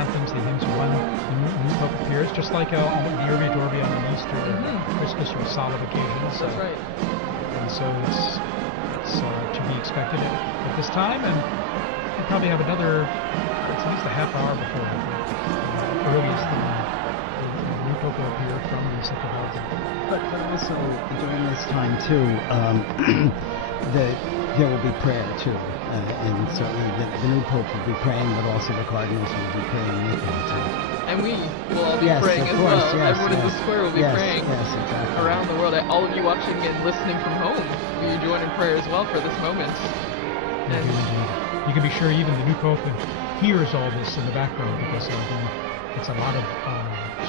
anthems, the hymns when the new Pope appears, just like the Urbi et Orbi on an Easter, Christmas, or solemn occasions. That's right. And so it's to be expected at this time, and we'll probably have another, it's at least a half hour before earliest the new Pope will appear from the Second Vatican. But also during this time too, there will be prayer too, and certainly the new Pope will be praying, but also the cardinals will be praying with him too. And we will all be praying as well. Everyone in the square will be praying exactly. around the world. All of you watching and listening from home, you join in prayer as well for this moment. And you can be sure even the new Pope hears all this in the background, because it's a lot of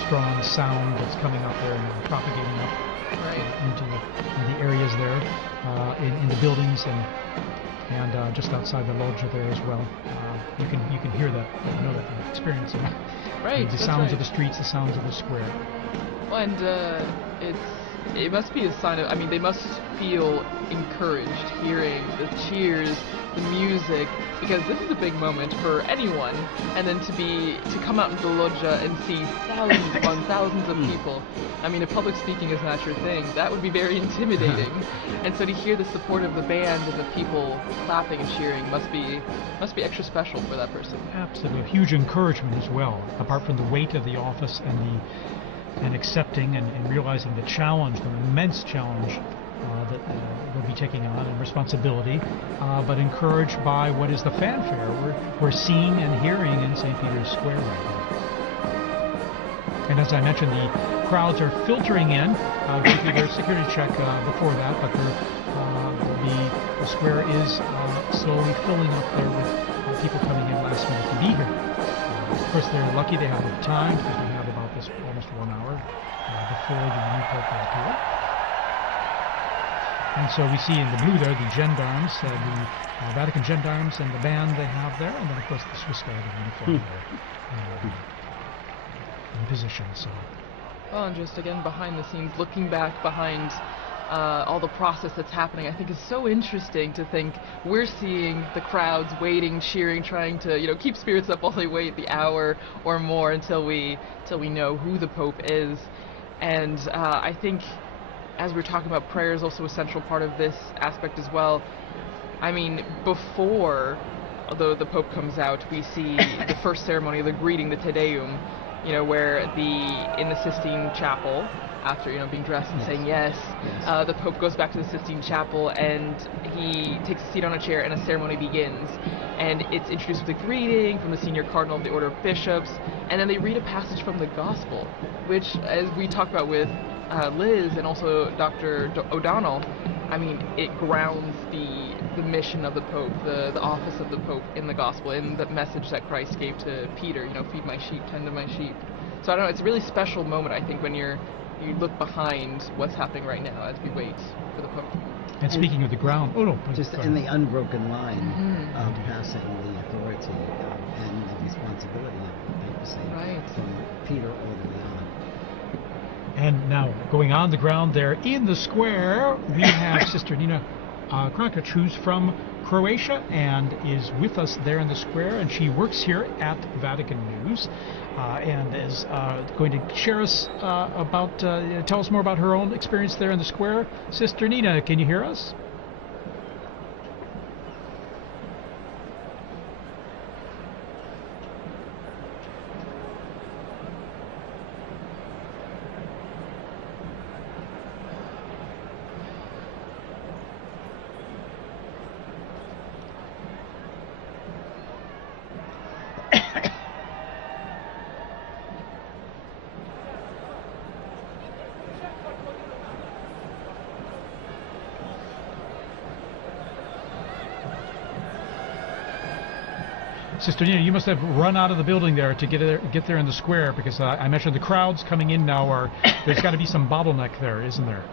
strong sound that's coming up there and propagating up into the areas there, in the buildings and just outside the loggia there as well. You can hear that, you know that you're experiencing the sounds of the streets, the sounds of the square. Well, and it must be a sign of, I mean, they must feel encouraged hearing the cheers, the music, because this is a big moment for anyone, and then to come out into the loggia and see thousands upon thousands of people. I mean, if public speaking is not your thing, that would be very intimidating. And so to hear the support of the band and the people clapping and cheering must be extra special for that person. Absolutely, a huge encouragement as well, apart from the weight of the office and accepting and realizing the challenge, the immense challenge that we'll be taking on, and responsibility, but encouraged by what is the fanfare we're seeing and hearing in St. Peter's Square right now. And as I mentioned, the crowds are filtering in. They do their security check before that, but the square is slowly filling up there with people coming in last minute to be here. Of course, they're lucky they have enough time, because we have about almost 1 hour before the new Pope will appear. And so we see in the blue there the gendarmes, the Vatican gendarmes, and the band they have there, and then of course the Swiss Guard uniform there in position. So. Well, and just again behind the scenes, looking back behind all the process that's happening, I think is so interesting to think we're seeing the crowds waiting, cheering, trying to keep spirits up while they wait the hour or more until we know who the Pope is. And I think, as we're talking about, prayer is also a central part of this aspect as well. I mean, before the Pope comes out, we see the first ceremony, the greeting, the Te Deum, where in the Sistine Chapel, after being dressed and saying yes, the Pope goes back to the Sistine Chapel and he takes a seat on a chair and a ceremony begins. And it's introduced with a greeting from the senior cardinal of the Order of Bishops, and then they read a passage from the Gospel, which, as we talked about with Liz and also Dr. O'Donnell, I mean, it grounds the mission of the Pope, the office of the Pope in the Gospel, in the message that Christ gave to Peter, feed my sheep, tend to my sheep. So I don't know, it's a really special moment, I think, when you look behind what's happening right now as we wait for the Pope. And speaking of the ground, just in the unbroken line of passing the authority and the responsibility of the papacy from Peter all the way on. And now, going on the ground there in the square, we have Sister Nina Krankic, who's from Croatia and is with us there in the square, and she works here at Vatican News and is going to share us tell us more about her own experience there in the square. Sister Nina, can you hear us? Sister Nina, you must have run out of the building there to get there in the square, because I mentioned the crowds coming in now there's got to be some bottleneck there, isn't there?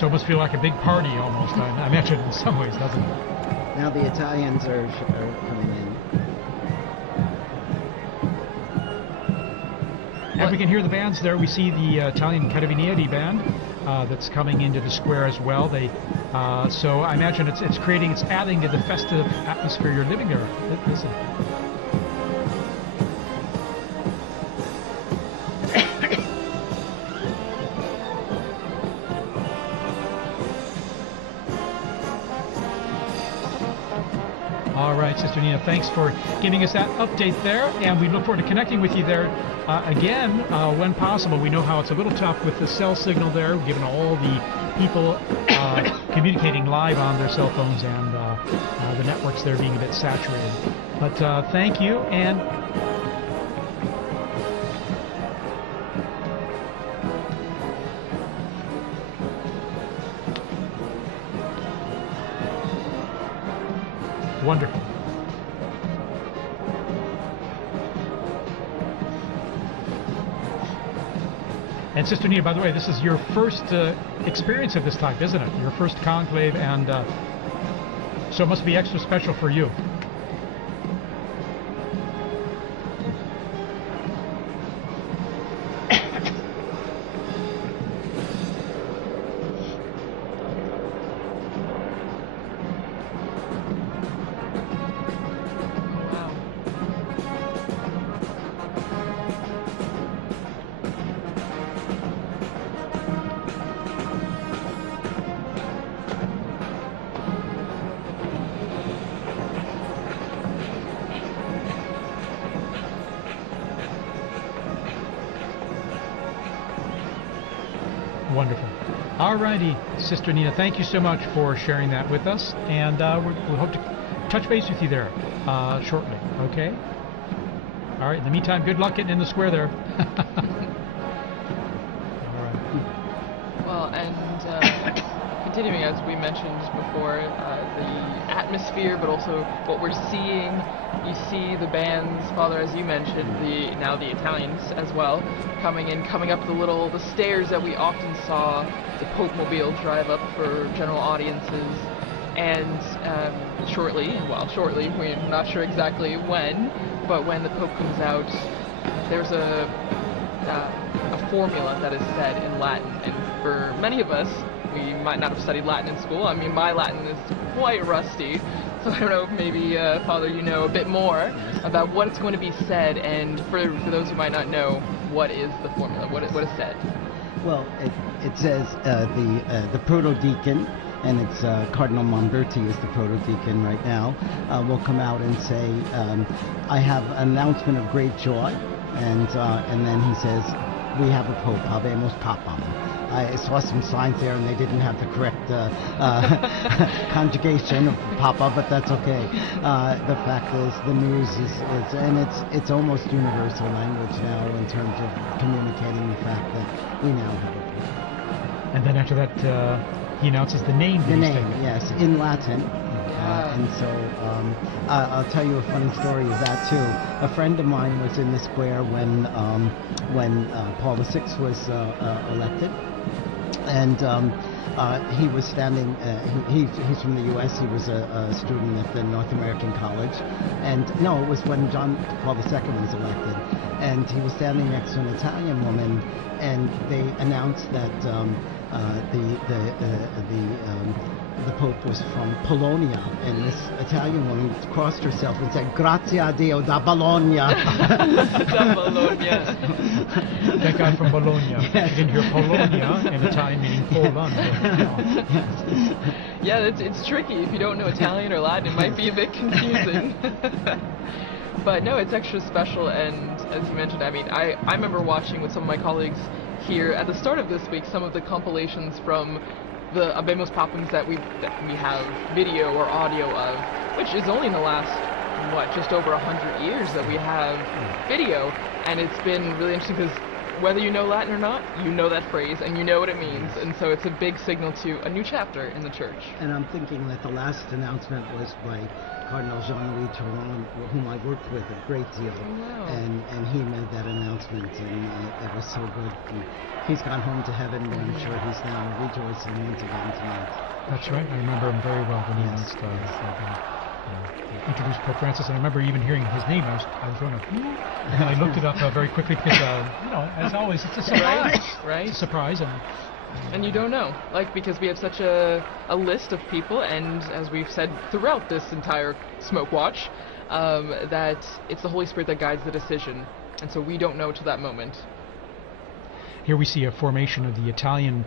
So it must feel like a big party almost. I imagine in some ways, doesn't it? Now the Italians are coming in. And we can hear the bands there. We see the Italian Carabinieri band that's coming into the square as well. So I imagine it's adding to the festive atmosphere you're living there. Listen. All right, Sister Nina, thanks for giving us that update there, and we look forward to connecting with you there again when possible. We know how it's a little tough with the cell signal there, given all the people communicating live on their cell phones and the networks there being a bit saturated. But thank you, and wonderful. And Sister Nina, by the way, this is your first experience of this type, isn't it? Your first conclave, and so it must be extra special for you. Wonderful. All righty, Sister Nina, thank you so much for sharing that with us, and we'll hope to touch base with you there shortly, okay? All right, in the meantime, good luck getting in the square there. All right. Well, and continuing, as we mentioned before, the atmosphere, but also what we're seeing. You see the bands, Father, as you mentioned, now the Italians as well, coming up the stairs that we often saw the Pope Mobile drive up for general audiences. And shortly, we're not sure exactly when, but when the Pope comes out, there's a formula that is said in Latin. And for many of us, we might not have studied Latin in school. I mean, my Latin is quite rusty. So I don't know if maybe, Father, you know a bit more about what it's going to be said, and for those who might not know, what is the formula? What is said? Well, it says the proto-deacon, and it's Cardinal Monberti is the proto-deacon right now, will come out and say, I have an announcement of great joy, and then he says, we have a Pope, Habemus Papam. I saw some signs there, and they didn't have the correct conjugation of papa, but that's okay. The fact is, the news it's almost universal language now in terms of communicating the fact that we now have a Pope. And then after that, he announces the name. The name, yes, in Latin. And so I'll tell you a funny story of that too. A friend of mine was in the square when Paul VI was elected, and he was standing. He's from the U.S. He was a student at the North American College, and no, it was when Paul II was elected, and he was standing next to an Italian woman, and they announced that the Pope was from Polonia, and this Italian woman crossed herself and said, "Grazie a Dio da Bologna." Da Bologna. That guy from Bologna. Yes. You didn't hear Polonia in Italian meaning Poland. Yeah, it's tricky. If you don't know Italian or Latin, it might be a bit confusing. But no, it's extra special, and as you mentioned, I mean, I remember watching with some of my colleagues here at the start of this week some of the compilations from the Habemus Papams that we have video or audio of, which is only in the last, just over 100 years that we have video, and it's been really interesting because whether you know Latin or not, you know that phrase and you know what it means, and so it's a big signal to a new chapter in the church. And I'm thinking that the last announcement was by Cardinal Jean-Louis Touron, whom I worked with a great deal, and he made that announcement, and it was so good. And he's gone home to heaven, but I'm sure he's now rejoicing once again tonight. That's right. I remember him very well when he announced introduced Pope Francis, and I remember even hearing his name. I was going, and I looked it up very quickly because, as always, it's a surprise. Right. It's a surprise, and you don't know, because we have such a list of people, and as we've said throughout this entire Smoke Watch, that it's the Holy Spirit that guides the decision, and so we don't know to that moment. Here we see a formation of the Italian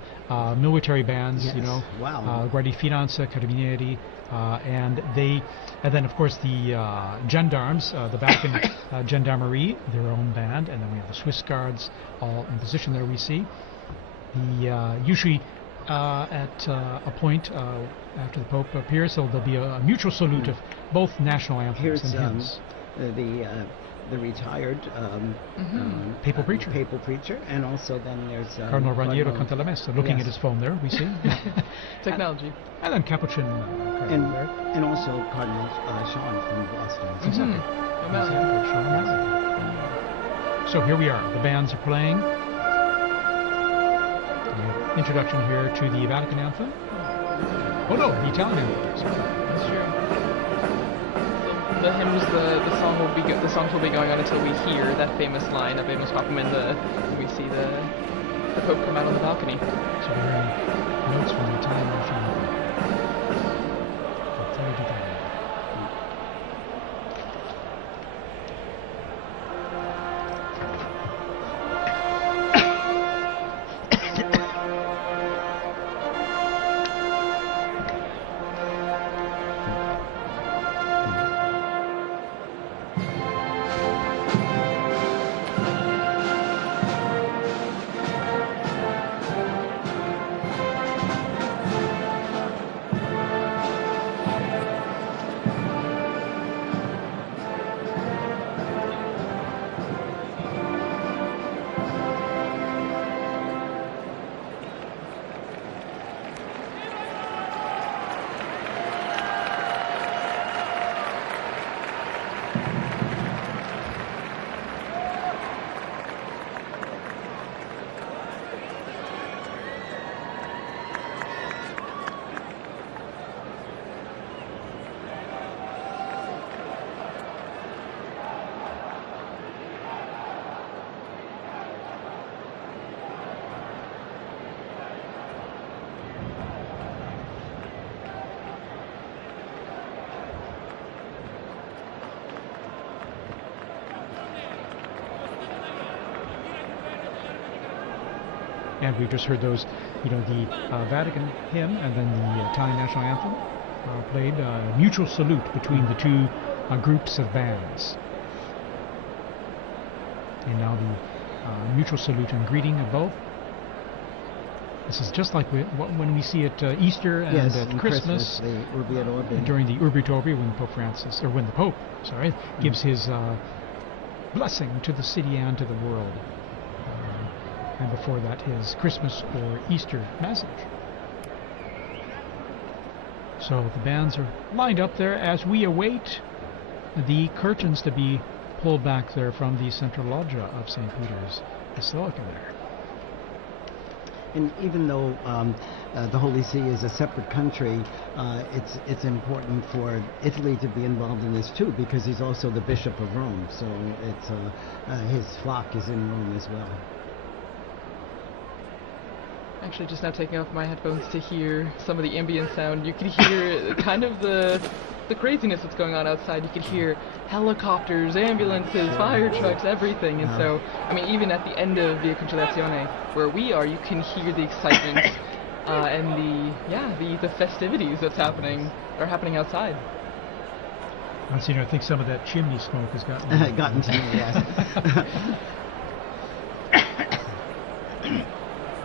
military bands, Yes. Wow. Guardia Finanza, Carabinieri, and then of course the gendarmes, the Vatican Gendarmerie, their own band, and then we have the Swiss Guards all in position there. We see usually at a point after the Pope appears, so there'll be a mutual salute of both national anthems and hymns. The retired papal preacher, and also then there's Cardinal Raniero canta la messa, looking at his phone there, we see. Technology. And then Capuchin and also Cardinal Sean from Boston. Exactly. Sean O'Malley. So here we are. The bands are playing. The introduction here to the Vatican anthem. Oh no, the Italian anthem. Sorry. That's true. The hymns, the songs will be going on until we hear that famous line of Abemus Papam, and we see the Pope come out on the balcony. So we're hearing notes from the Italian national anthem. And we've just heard those, the Vatican hymn and then the Italian national anthem played. Mutual salute between the two groups of bands. And now the mutual salute and greeting of both. This is just like when we see at Easter and at Christmas, the Urbi et Orbi. During the Urbi et Orbi, when the Pope gives his blessing to the city and to the world. And before that, his Christmas or Easter message. So the bands are lined up there as we await the curtains to be pulled back there from the central loggia of St. Peter's Basilica there. And even though the Holy See is a separate country, it's important for Italy to be involved in this too, because he's also the Bishop of Rome. So it's his flock is in Rome as well. Actually, just now taking off my headphones to hear some of the ambient sound, you could hear kind of the craziness that's going on outside. You could hear helicopters, ambulances, fire trucks, everything. And so, even at the end of Via Conciliazione, where we are, you can hear the excitement and the festivities are happening outside. I think some of that chimney smoke has gotten to me, yes.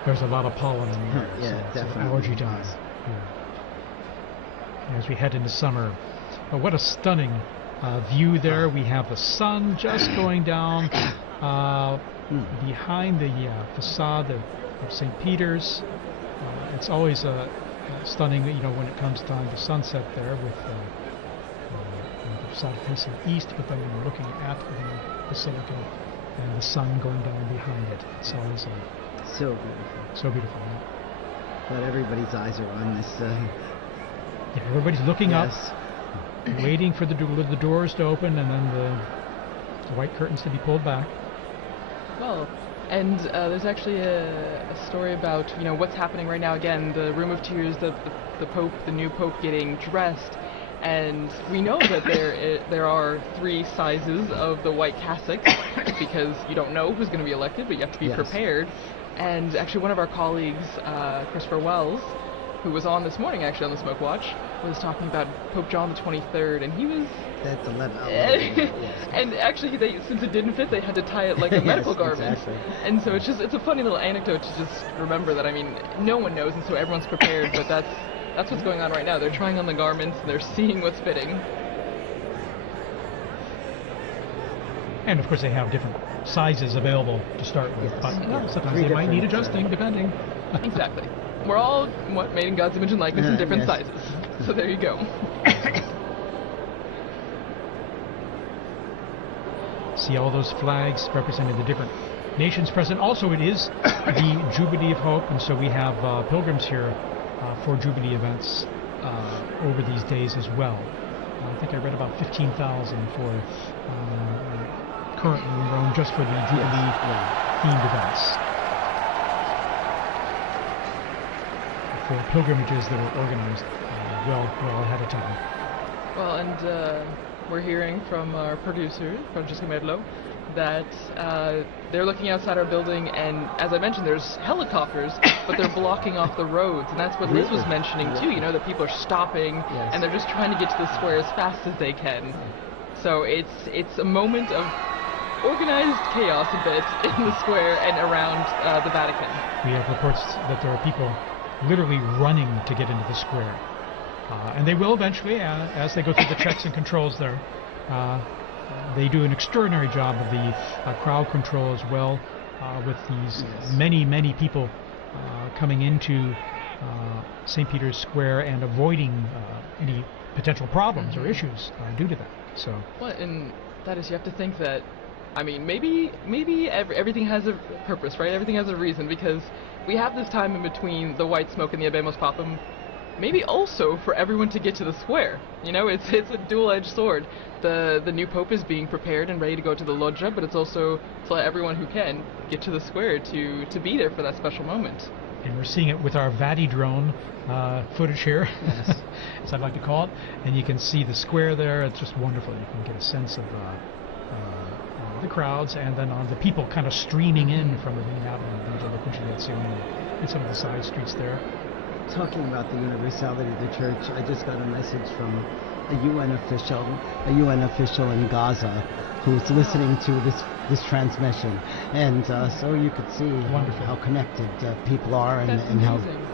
There's a lot of pollen in the air. Yeah, definitely. Allergy time. Yeah. As we head into summer, what a stunning view there. We have the sun just going down behind the facade of St. Peter's. It's always stunning, when it comes time to sunset there with the facade facing east, but then when you're looking at the basilica and the sun going down behind it, it's always so beautiful. So beautiful. Yeah. But everybody's eyes are on this. Yeah, everybody's looking up, waiting for the doors to open, and then the white curtains to be pulled back. Well, and there's actually a story about what's happening right now. Again, the Room of Tears, the Pope, the new Pope, getting dressed, and we know that there are 3 sizes of the white cassocks because you don't know who's going to be elected, but you have to be prepared. And actually, one of our colleagues, Christopher Wells, who was on this morning actually on the Smoke Watch, was talking about Pope John the 23rd, and he was. That's 11. And actually, since it didn't fit, they had to tie it like a medical garment. Exactly. And so it's a funny little anecdote to just remember that. I mean, no one knows, and so everyone's prepared. But that's what's going on right now. They're trying on the garments, and they're seeing what's fitting. And of course, they have different sizes available to start with, but sometimes they might need adjusting depending. Exactly. We're all made in God's image and likeness in different sizes. So there you go. See all those flags representing the different nations present. Also, it is the Jubilee of Hope, and so we have pilgrims here for Jubilee events over these days as well. I think I read about 15,000 for currently in Rome just for the Jubilee themed events. For pilgrimages that were organized well ahead of time. Well, and we're hearing from our producer, Francesca Merlo, that they're looking outside our building, and as I mentioned, there's helicopters, but they're blocking off the roads, and that's what Liz was mentioning too. That people are stopping, and they're just trying to get to the square as fast as they can. So it's a moment of organized chaos a bit in the square and around the Vatican. We have reports that there are people literally running to get into the square. And they will eventually, as they go through the checks and controls there. They do an extraordinary job of the crowd control as well, with these many people coming into St. Peter's Square and avoiding any potential problems or issues due to that. So. Well, and that is, you have to think that, I mean, maybe everything has a purpose, right? Everything has a reason, because we have this time in between the white smoke and the Habemus Papam, maybe also for everyone to get to the square. It's a dual-edged sword. The new Pope is being prepared and ready to go to the loggia, but it's also to let everyone who can get to the square to be there for that special moment. And we're seeing it with our Vati drone footage here, as I'd like to call it. And you can see the square there. It's just wonderful. You can get a sense of the crowds, and then on the people kind of streaming in from the main avenue of the Puget Sound and some of the side streets there. Talking about the universality of the church, I just got a message from a UN official in Gaza who's listening to this transmission, and so you could see how connected people are, and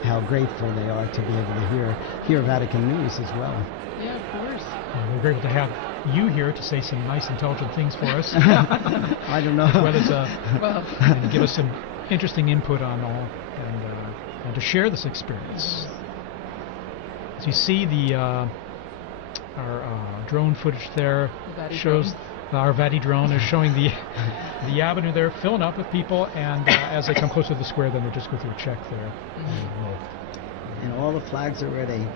how grateful they are to be able to hear Vatican news as well. Yeah, of course. We're grateful to have you here to say some nice, intelligent things for us. I don't know. As well as and give us some interesting input on all, and to share this experience. As you see, our drone footage there shows our Vati drone is showing the avenue there filling up with people, and as they come closer to the square, then they just go through a check there. And all the flags are ready.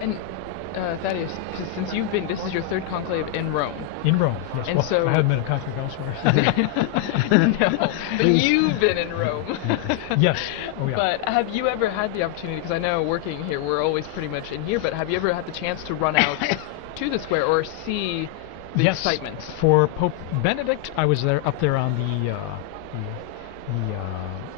And Thaddeus, since you've been, this is your third conclave in Rome. In Rome, yes. And well, so, I haven't been a conclave elsewhere. No, but you've been in Rome. Yes. Oh, yeah. But have you ever had the opportunity, because I know working here, we're always pretty much in here, but have you ever had the chance to run out to the square or see the excitement? For Pope Benedict, I was up there on the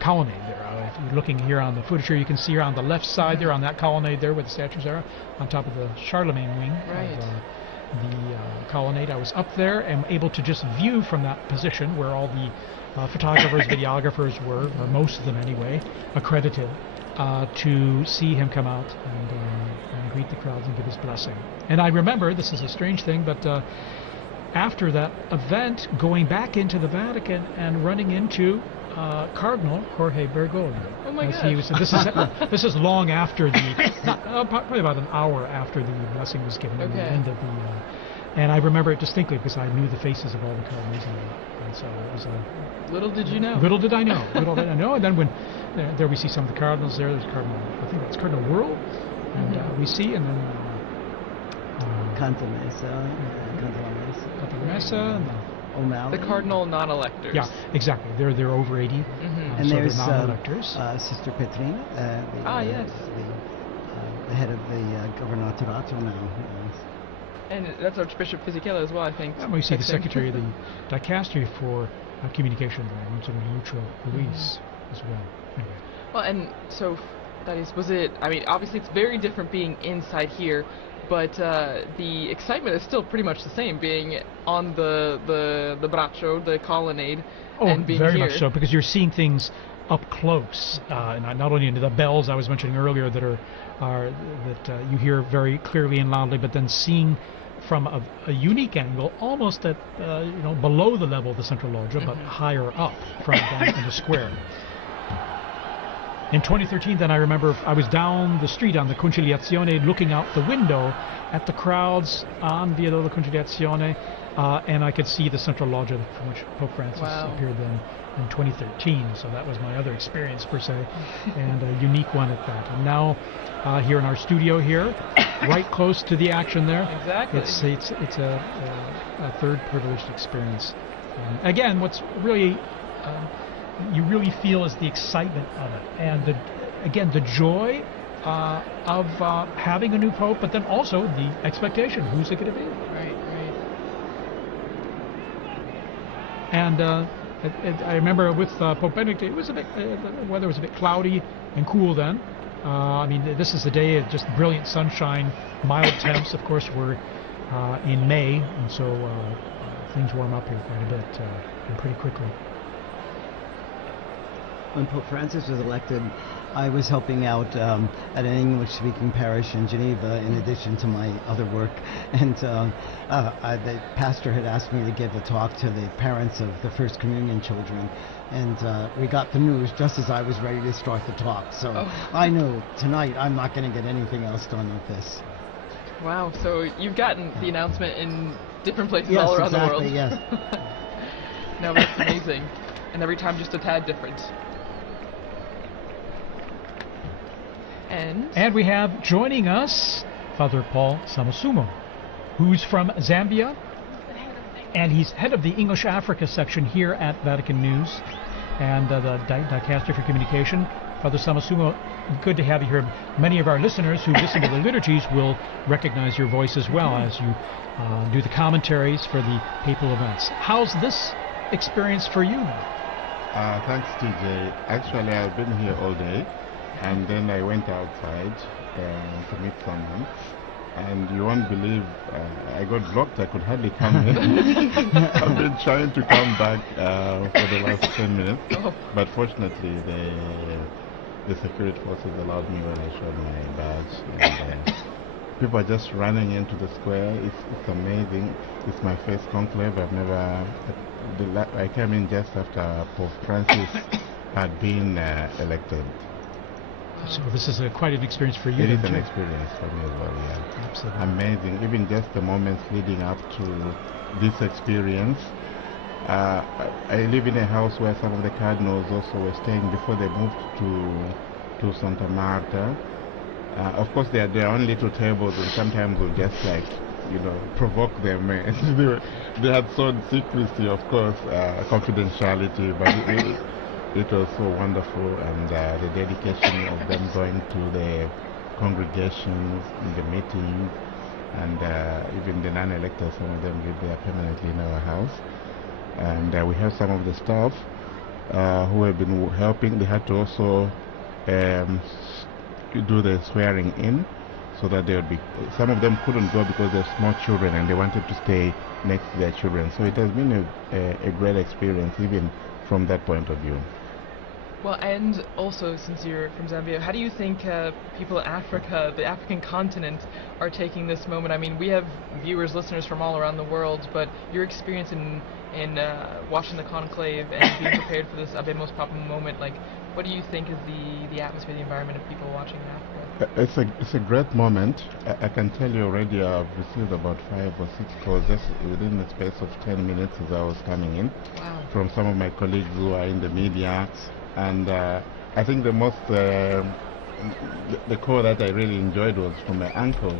colonnade there. If you're looking here on the footage here, you can see here on the left side there on that colonnade there where the statues are, on top of the Charlemagne wing of the colonnade. I was up there and able to just view from that position where all the photographers, videographers were, or most of them anyway, accredited, to see him come out and greet the crowds and give his blessing. And I remember, this is a strange thing, but after that event, going back into the Vatican and running into Cardinal Jorge Bergoglio. Oh my As gosh. he was, this is long after probably about an hour after the blessing was given at the Okay. end of the. And I remember it distinctly because I knew the faces of all the cardinals, and so it was a. Little did you know. Little did I know. Little did I know. And then when there we see some of the cardinals there. There's Cardinal, I think that's Cardinal World, and we see, and then Canta Mesa, Cardinal Mesa, and O'Malley. The cardinal non-electors. yeah, exactly. They're over 80, And so there's they're non-electors. Sister Petrina, Yes. the head of the Governatorato now. And that's Archbishop Fisichella as well, I think. And we see the Texting. Secretary of the Dicastery for Communication, Monsignor Lucio Luis, as well. Anyway. Well, and so that is, was it? I mean, obviously it's very different being inside here, but the excitement is still pretty much the same, being on the braccio, the colonnade, and being very here. much so, because you're seeing things up close, and not only into the bells I was mentioning earlier that you hear very clearly and loudly, but then seeing from a unique angle, almost at below the level of the central loggia, but higher up from down in the square. In 2013, then I remember I was down the street on the Conciliazione, looking out the window at the crowds on Via della Conciliazione, and I could see the central loggia from which Pope Francis appeared then in 2013. So that was my other experience per se, and a unique one at that. And now here in our studio here, right close to the action there. Exactly. It's a third privileged experience. Again, what's really you really feel is the excitement of it, and the joy of having a new pope, but then also the expectation: who's it going to be? Right. And I remember with Pope Benedict, it was a bit the weather was a bit cloudy and cool then. I mean, this is the day of just brilliant sunshine, mild temps. Of course, we're in May, and so things warm up here quite a bit and pretty quickly. When Pope Francis was elected, I was helping out at an English-speaking parish in Geneva, in addition to my other work. And the pastor had asked me to give a talk to the parents of the First Communion children. And we got the news just as I was ready to start the talk. So I knew tonight I'm not going to get anything else done with this. Wow. So you've gotten the announcement in different places Yes, all around the world. Yes. No, that's amazing. And every time just a tad different. And we have joining us Father Paul Samasumo, who's from Zambia, and he's head of the English Africa section here at Vatican News and the Dicastery for Communication. Father Samasumo, good to have you here. Many of our listeners who listen to the liturgies will recognize your voice as well as you do the commentaries for the papal events. How's this experience for you? Thanks, TJ. Actually, I've been here all day. And then I went outside to meet someone, and you won't believe I got blocked. I could hardly come in. I've been trying to come back for the last 10 minutes, but fortunately the security forces allowed me when I showed my badge. And people are just running into the square. It's amazing. It's my first conclave. I came in just after Pope Francis had been elected. So this is quite an experience for you. It is an experience for me as well, yeah. Absolutely. Amazing. Even just the moments leading up to this experience. I live in a house where some of the cardinals also were staying before they moved to Santa Marta. Of course, they had their own little tables, and sometimes we'll just provoke them. They had shown secrecy, of course, confidentiality, but it was so wonderful, and the dedication of them going to the congregations, the meetings, and even the non-electors, some of them live there permanently in our house. And we have some of the staff who have been helping. They had to also do the swearing in, so that there would be, some of them couldn't go because they're small children and they wanted to stay next to their children. So it has been a great experience even from that point of view. Well, and also, since you're from Zambia, how do you think people in Africa, the African continent, are taking this moment? I mean, we have viewers, listeners from all around the world, but your experience in watching the conclave and being prepared for this Abemos Papa moment, like, what do you think is the atmosphere, the environment of people watching in Africa? It's a great moment. I can tell you already I've received about 5 or 6 calls just within the space of 10 minutes as I was coming in. Wow. From some of my colleagues who are in the media. And I think the most, the call that I really enjoyed was from my uncle.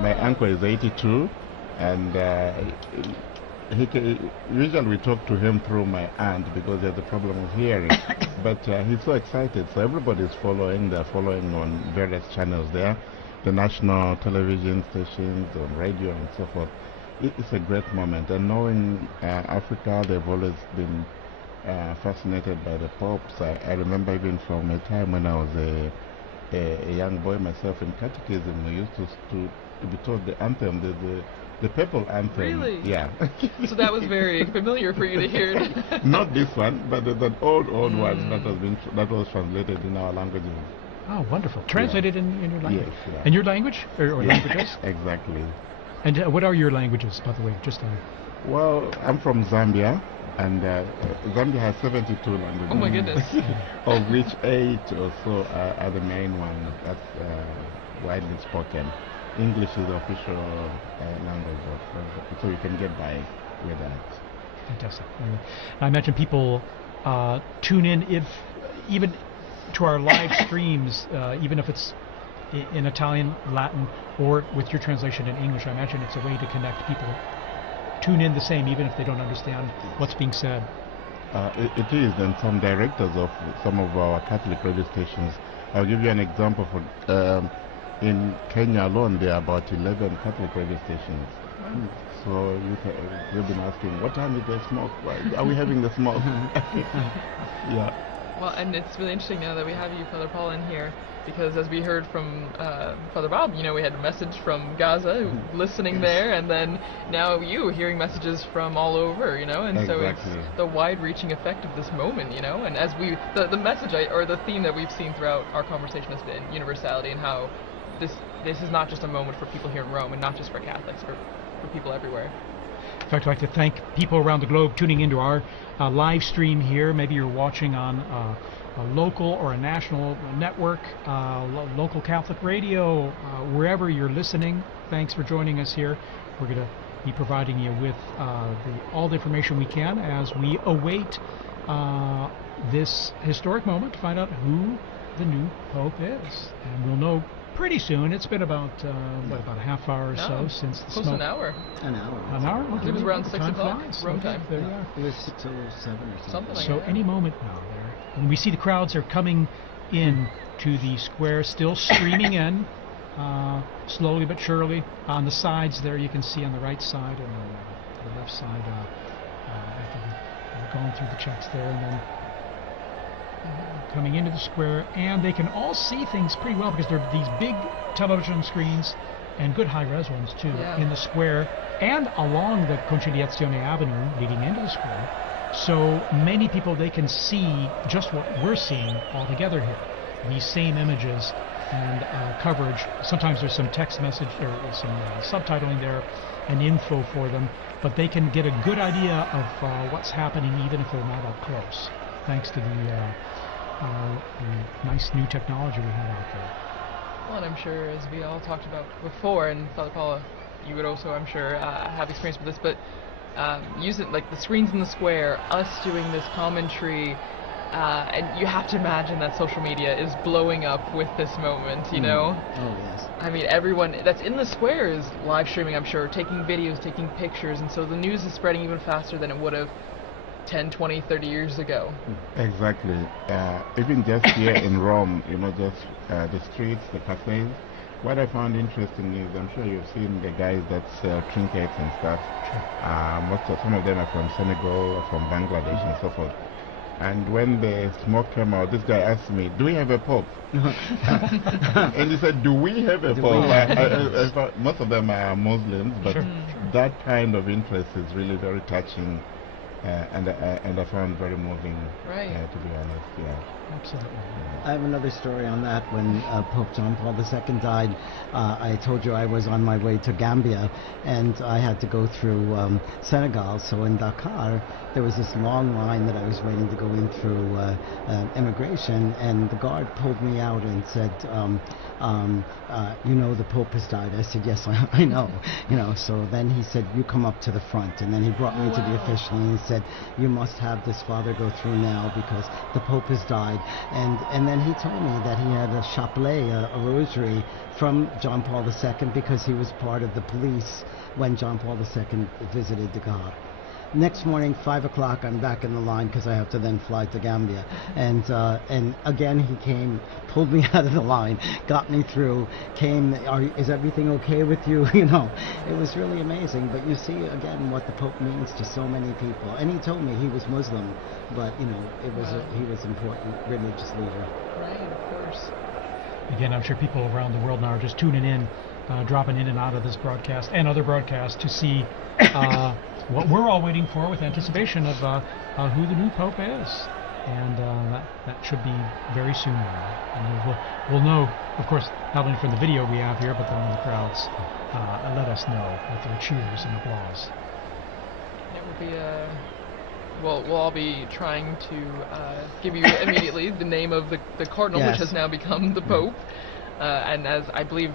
My uncle is 82, and usually we talk to him through my aunt because he has a problem of hearing. But he's so excited, so everybody's following. They're following on various channels there, the national television stations, on radio, and so forth. It's a great moment, and knowing Africa, they've always been fascinated by the popes. I remember even from a time when I was a young boy myself in catechism, we used to be taught the anthem, the papal anthem. Really? Yeah. So that was very familiar for you to hear. Not this one, but that old one that was translated in our languages. Oh, wonderful. Translated in your language? Yes. Yeah. And your language? Or languages? Exactly. And what are your languages, by the way? Just Well, I'm from Zambia, and Zambia has 72 languages. Oh my goodness. Of which 8 or so are the main ones that's widely spoken. English is the official language, so you can get by with that. Fantastic. I imagine people tune in even to our live streams, even if it's in Italian, Latin, or with your translation in English. I imagine it's a way to connect people. Tune in the same, even if they don't understand what's being said. It is, and some directors of some of our Catholic radio stations. I'll give you an example. In Kenya alone, there are about 11 Catholic radio stations. Wow. So you've been asking, what time is the smoke? Are we having the smoke? Yeah. Well, and it's really interesting now that we have you, Father Paul, in here, because as we heard from Father Bob, we had a message from Gaza, listening there, and then now you hearing messages from all over, and Exactly. So it's the wide-reaching effect of this moment, and as the message or the theme that we've seen throughout our conversation has been universality, and how this is not just a moment for people here in Rome, and not just for Catholics, for people everywhere. In fact, I'd like to thank people around the globe tuning into our live stream here. Maybe you're watching on a local or a national network, local Catholic radio, wherever you're listening. Thanks for joining us here. We're going to be providing you with all the information we can as we await this historic moment to find out who the new Pope is. And we'll know pretty soon. It's been about about a half hour or so since the close smoke. An hour. An hour. An hour? Okay. It was around 6 o'clock Flies. Rome time. There you are. It was 6:07 or something. Like So that. any moment now there. And we see the crowds are coming in to the square, still streaming in, slowly but surely. On the sides there, you can see on the right side and the left side, after going through the checks there, and then coming into the square, and they can all see things pretty well because there are these big television screens and good high-res ones too in the square and along the Conciliazione Avenue leading into the square. So many people, they can see just what we're seeing all together here. These same images and coverage. Sometimes there's some text message or some subtitling there and info for them, but they can get a good idea of what's happening even if they're not up close, thanks to the nice new technology we have out there. Well, and I'm sure, as we all talked about before, and Father Paula, you would also, I'm sure, have experience with this, but using like the screens in the square, us doing this commentary, and you have to imagine that social media is blowing up with this moment, you know? Oh, yes. I mean, everyone that's in the square is live streaming, I'm sure, taking videos, taking pictures, and so the news is spreading even faster than it would have 10, 20, 30 years ago. Exactly. Even just here in Rome, just the streets, the cafes. What I found interesting is, I'm sure you've seen the guys that sell trinkets and stuff. Some of them are from Senegal, or from Bangladesh, and so forth. And when the smoke came out, this guy asked me, "Do we have a pope?" And he said, "Do we have a pope?" I thought most of them are Muslims, but that kind of interest is really very touching. and I found very moving. Right. To be honest, yeah. Absolutely. I have another story on that. When Pope John Paul II died, I told you I was on my way to Gambia, and I had to go through Senegal. So in Dakar, there was this long line that I was waiting to go in through immigration, and the guard pulled me out and said, you know, the Pope has died. I said, yes, I know. You know, so then he said, you come up to the front, and then he brought me to the official, and he said, you must have this father go through now because the Pope has died. And then he told me that he had a chapelet, a rosary from John Paul II because he was part of the police when John Paul II visited Dakar. Next morning, 5 o'clock, I'm back in the line because I have to then fly to Gambia. And again, he came, pulled me out of the line, got me through, came, is everything okay with you? You know, it was really amazing. But you see, again, what the Pope means to so many people. And he told me he was Muslim, but, you know, it was he was an important religious leader. Right, of course. Again, I'm sure people around the world now are just tuning in, dropping in and out of this broadcast and other broadcasts to see what we're all waiting for with anticipation of who the new Pope is. And that should be very soon now. And we'll know, of course, not only from the video we have here, but then when the crowds let us know with their cheers and applause. It will be we'll all be trying to give you immediately the name of the cardinal, Yes. which has now become the Pope. And as I believe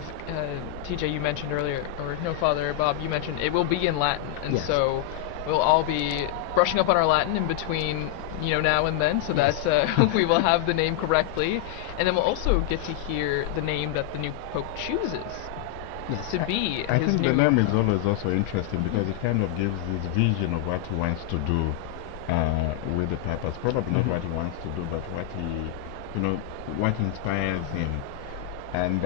TJ you mentioned earlier, or no, Father Bob, you mentioned, it will be in Latin, and Yes. so we'll all be brushing up on our Latin in between, you know, now and then, so Yes. that we will have the name correctly, and then we'll also get to hear the name that the new Pope chooses Yes. to be I his think new. the name is always also interesting because it kind of gives this vision of what he wants to do with the purpose. Probably not what he wants to do, but what he, you know, what inspires him. And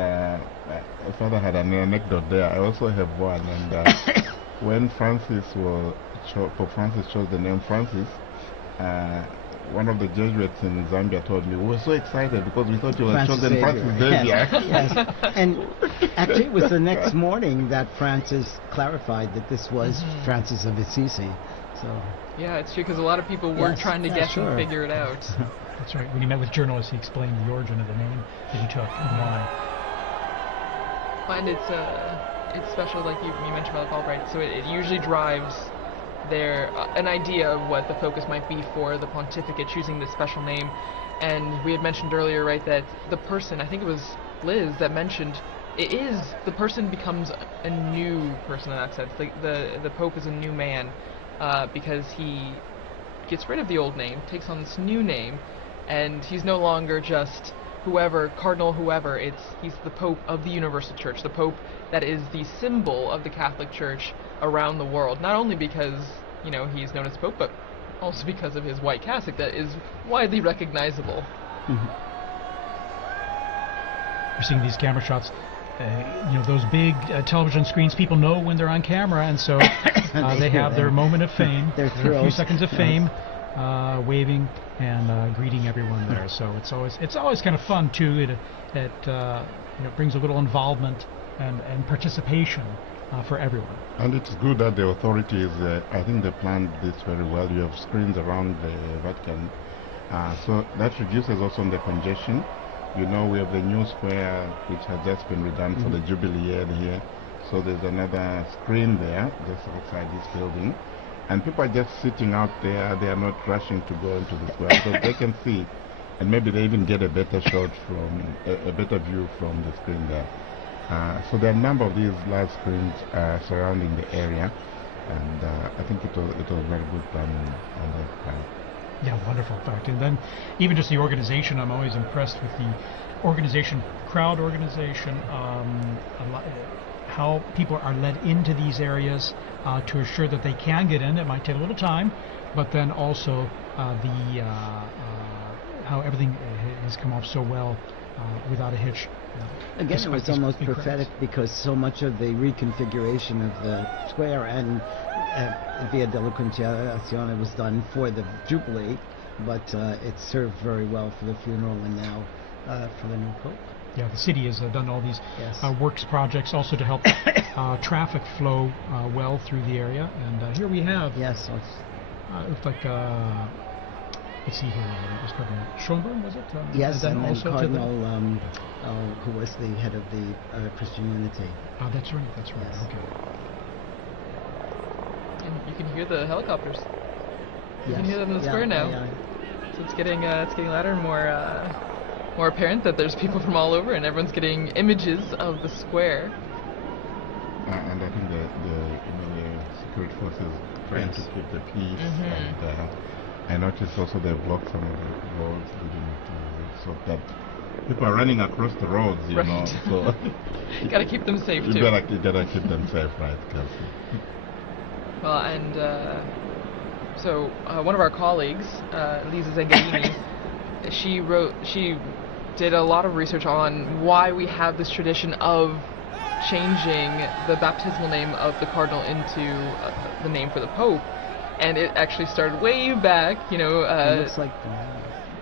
Father had an anecdote there. I also have one. And when Pope Francis chose the name Francis, one of the Jesuits in Zambia told me, we were so excited because we thought you were Francis chosen Francis Xavier. Yes. Yes. And actually, it was the next morning that Francis clarified that this was Francis of Assisi. So. Yeah, it's true, because a lot of people were Yes, trying to yeah, guess sure. and figure it out. That's right. When he met with journalists, he explained the origin of the name that he took and why. And it's special, like you mentioned about the Pope, right? So it usually drives their an idea of what the focus might be for the pontificate, choosing this special name. And we had mentioned earlier, right, that the person, I think it was Liz that mentioned, the person becomes a new person in that sense. The Pope is a new man because he gets rid of the old name, takes on this new name, and he's no longer just whoever, cardinal whoever. He's the Pope of the Universal Church, the Pope that is the symbol of the Catholic Church around the world. Not only because, you know, he's known as Pope, but also because of his white cassock that is widely recognizable. We're seeing these camera shots. You know, those big television screens, people know when they're on camera, and so they have their moment of fame, They're a few thrilled. seconds of fame, waving and greeting everyone there. So it's always kind of fun too. It you know, brings a little involvement and participation for everyone. And it's good that the authorities, I think they planned this very well. You have screens around the Vatican, so that reduces also the congestion. You know, we have the new square which has just been redone for the Jubilee year here. So there's another screen there just outside this building. And people are just sitting out there. They are not rushing to go into the square so they can see. And maybe they even get a better shot from, a better view from the screen there. So there are a number of these large screens surrounding the area. And I think it was a very good plan on that part. Yeah, wonderful, in fact. And then even just the organization, I'm always impressed with the organization, crowd organization, how people are led into these areas to assure that they can get in. It might take a little time, but then also how everything has come off so well without a hitch. Again, it was these almost big prophetic crowds. because so much of the reconfiguration of the square and Via della Conciliazione was done for the Jubilee, but it served very well for the funeral and now for the new Pope. Yeah, the city has done all these Yes. works projects also to help traffic flow well through the area. And here we have Yes, so It looked like, let's see here, it was Cardinal Schönborn, was it? Yes, and then also to Cardinal, who was the head of the Christian Unity. Oh, that's right, Yes. okay. And you can hear the helicopters. You can Yes. hear them in the Yeah, square now. yeah, So it's getting louder and more apparent that there's people from all over, and everyone's getting images of the square. And I think the security forces trying Yes. to keep the peace. Mhm. And I noticed also they blocked some of the roads leading to, so that people are running across the roads, you Right. know. So Gotta keep them safe you too. gotta keep them safe, right? Well, and so one of our colleagues, Lisa Zangarini, she did a lot of research on why we have this tradition of changing the baptismal name of the cardinal into the name for the Pope, and it actually started way back, it looks like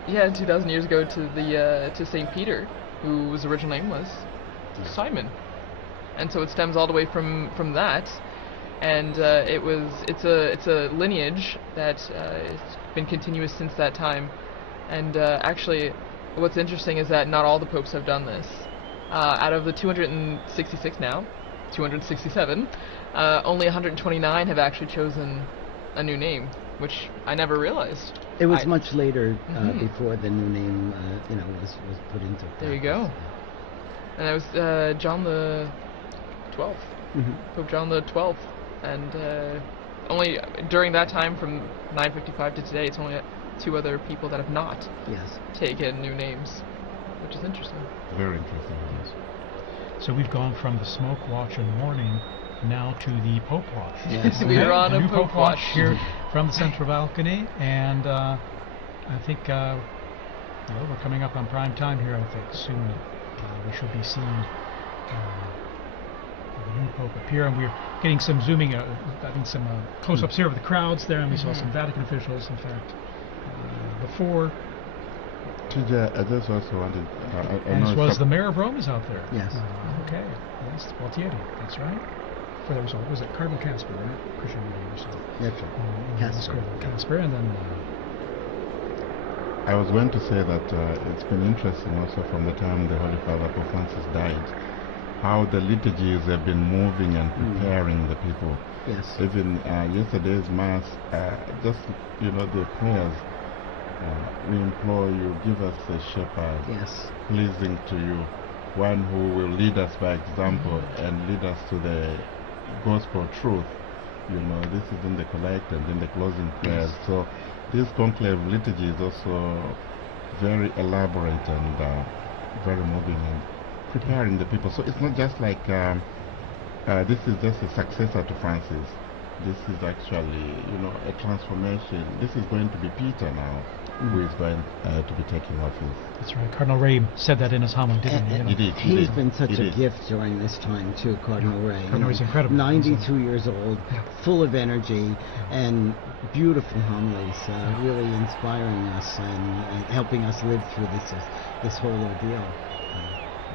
2,000 years ago to Saint Peter, whose original name was Simon, and so it stems all the way from that. And it's a lineage that has been continuous since that time. And actually, what's interesting is that not all the popes have done this. Out of the 266 now, 267, only 129 have actually chosen a new name, which I never realized. it was much later Mhm. before the new name, was put into practice. There you go. And that was John the 12th, Mhm. Pope John the 12th. And only during that time, from 955 to today, it's only 2 other people that have not Yes. taken new names, which is interesting. Very interesting. Yes. So we've gone from the smoke watch and mourning now to the Pope watch. Yes. We are on The a new Pope watch watch. here from the central balcony, and I think we're coming up on prime time here. I think soon we should be seeing the new Pope appear, and we're getting some zooming, some close-ups here of the crowds there, and we saw some Vatican officials, in fact, before, TJ, I just also wanted, I and know as well as the some- mayor of Rome is out there. Yes. Okay, yes, Gualtieri, that's right. For there was it Cardinal Casper, right? Christian Media or so. That's right. In Casper. the square, Casper, and then I was going to say that it's been interesting also from the time the Holy Father Pope Francis died, how the liturgies have been moving and preparing the people. Yes. Even yesterday's Mass, just, the prayers, we implore you, give us a shepherd Yes. pleasing to you, one who will lead us by example and lead us to the gospel truth. This is in the collect and in the closing prayers. Yes. So this conclave liturgy is also very elaborate and very moving and preparing the people. So it's not just like this is just a successor to Francis. This is actually, a transformation. This is going to be Peter now, who is going to be taking office. that's right. Cardinal Ray said that in his homily, didn't he? He did. He's been such He a did. gift during this time too, Cardinal Ray. Cardinal Ray's incredible. 92 years old, Yeah. full of energy and beautiful homilies, really inspiring us and helping us live through this whole ordeal.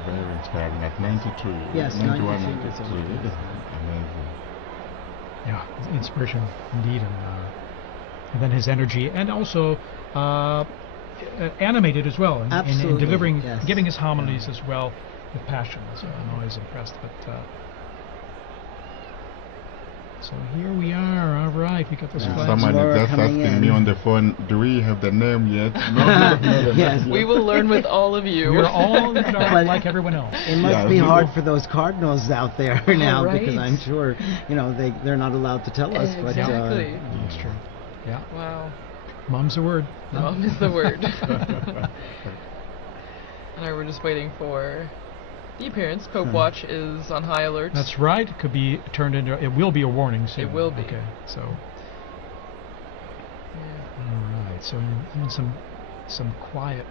Very inspiring. At 92. Yes, 91, 92 years old. 92. Amazing. Yeah, inspiration indeed, and then his energy, and also animated as well, in Absolutely, delivering, yes. giving his homilies as well with passion. So I'm always impressed. But so here we are. All right, we got this Yeah. flag. Someone Laura is just coming asking me in. on the phone, do we have the name yet? No, Yes. We will learn with all of you. We're all in the dark But- like everyone else. It must Yeah, be we hard will. for those cardinals out there now, because right. I'm sure they're not allowed to tell us. But Exactly. That's true. Yeah, Wow. mom's the word. Mom is the word. And I were just waiting for the appearance. Pope Watch is on high alert. That's right. It could be turned into. It will be a warning soon. It will be. Okay, so. Yeah. All right, so even some quiet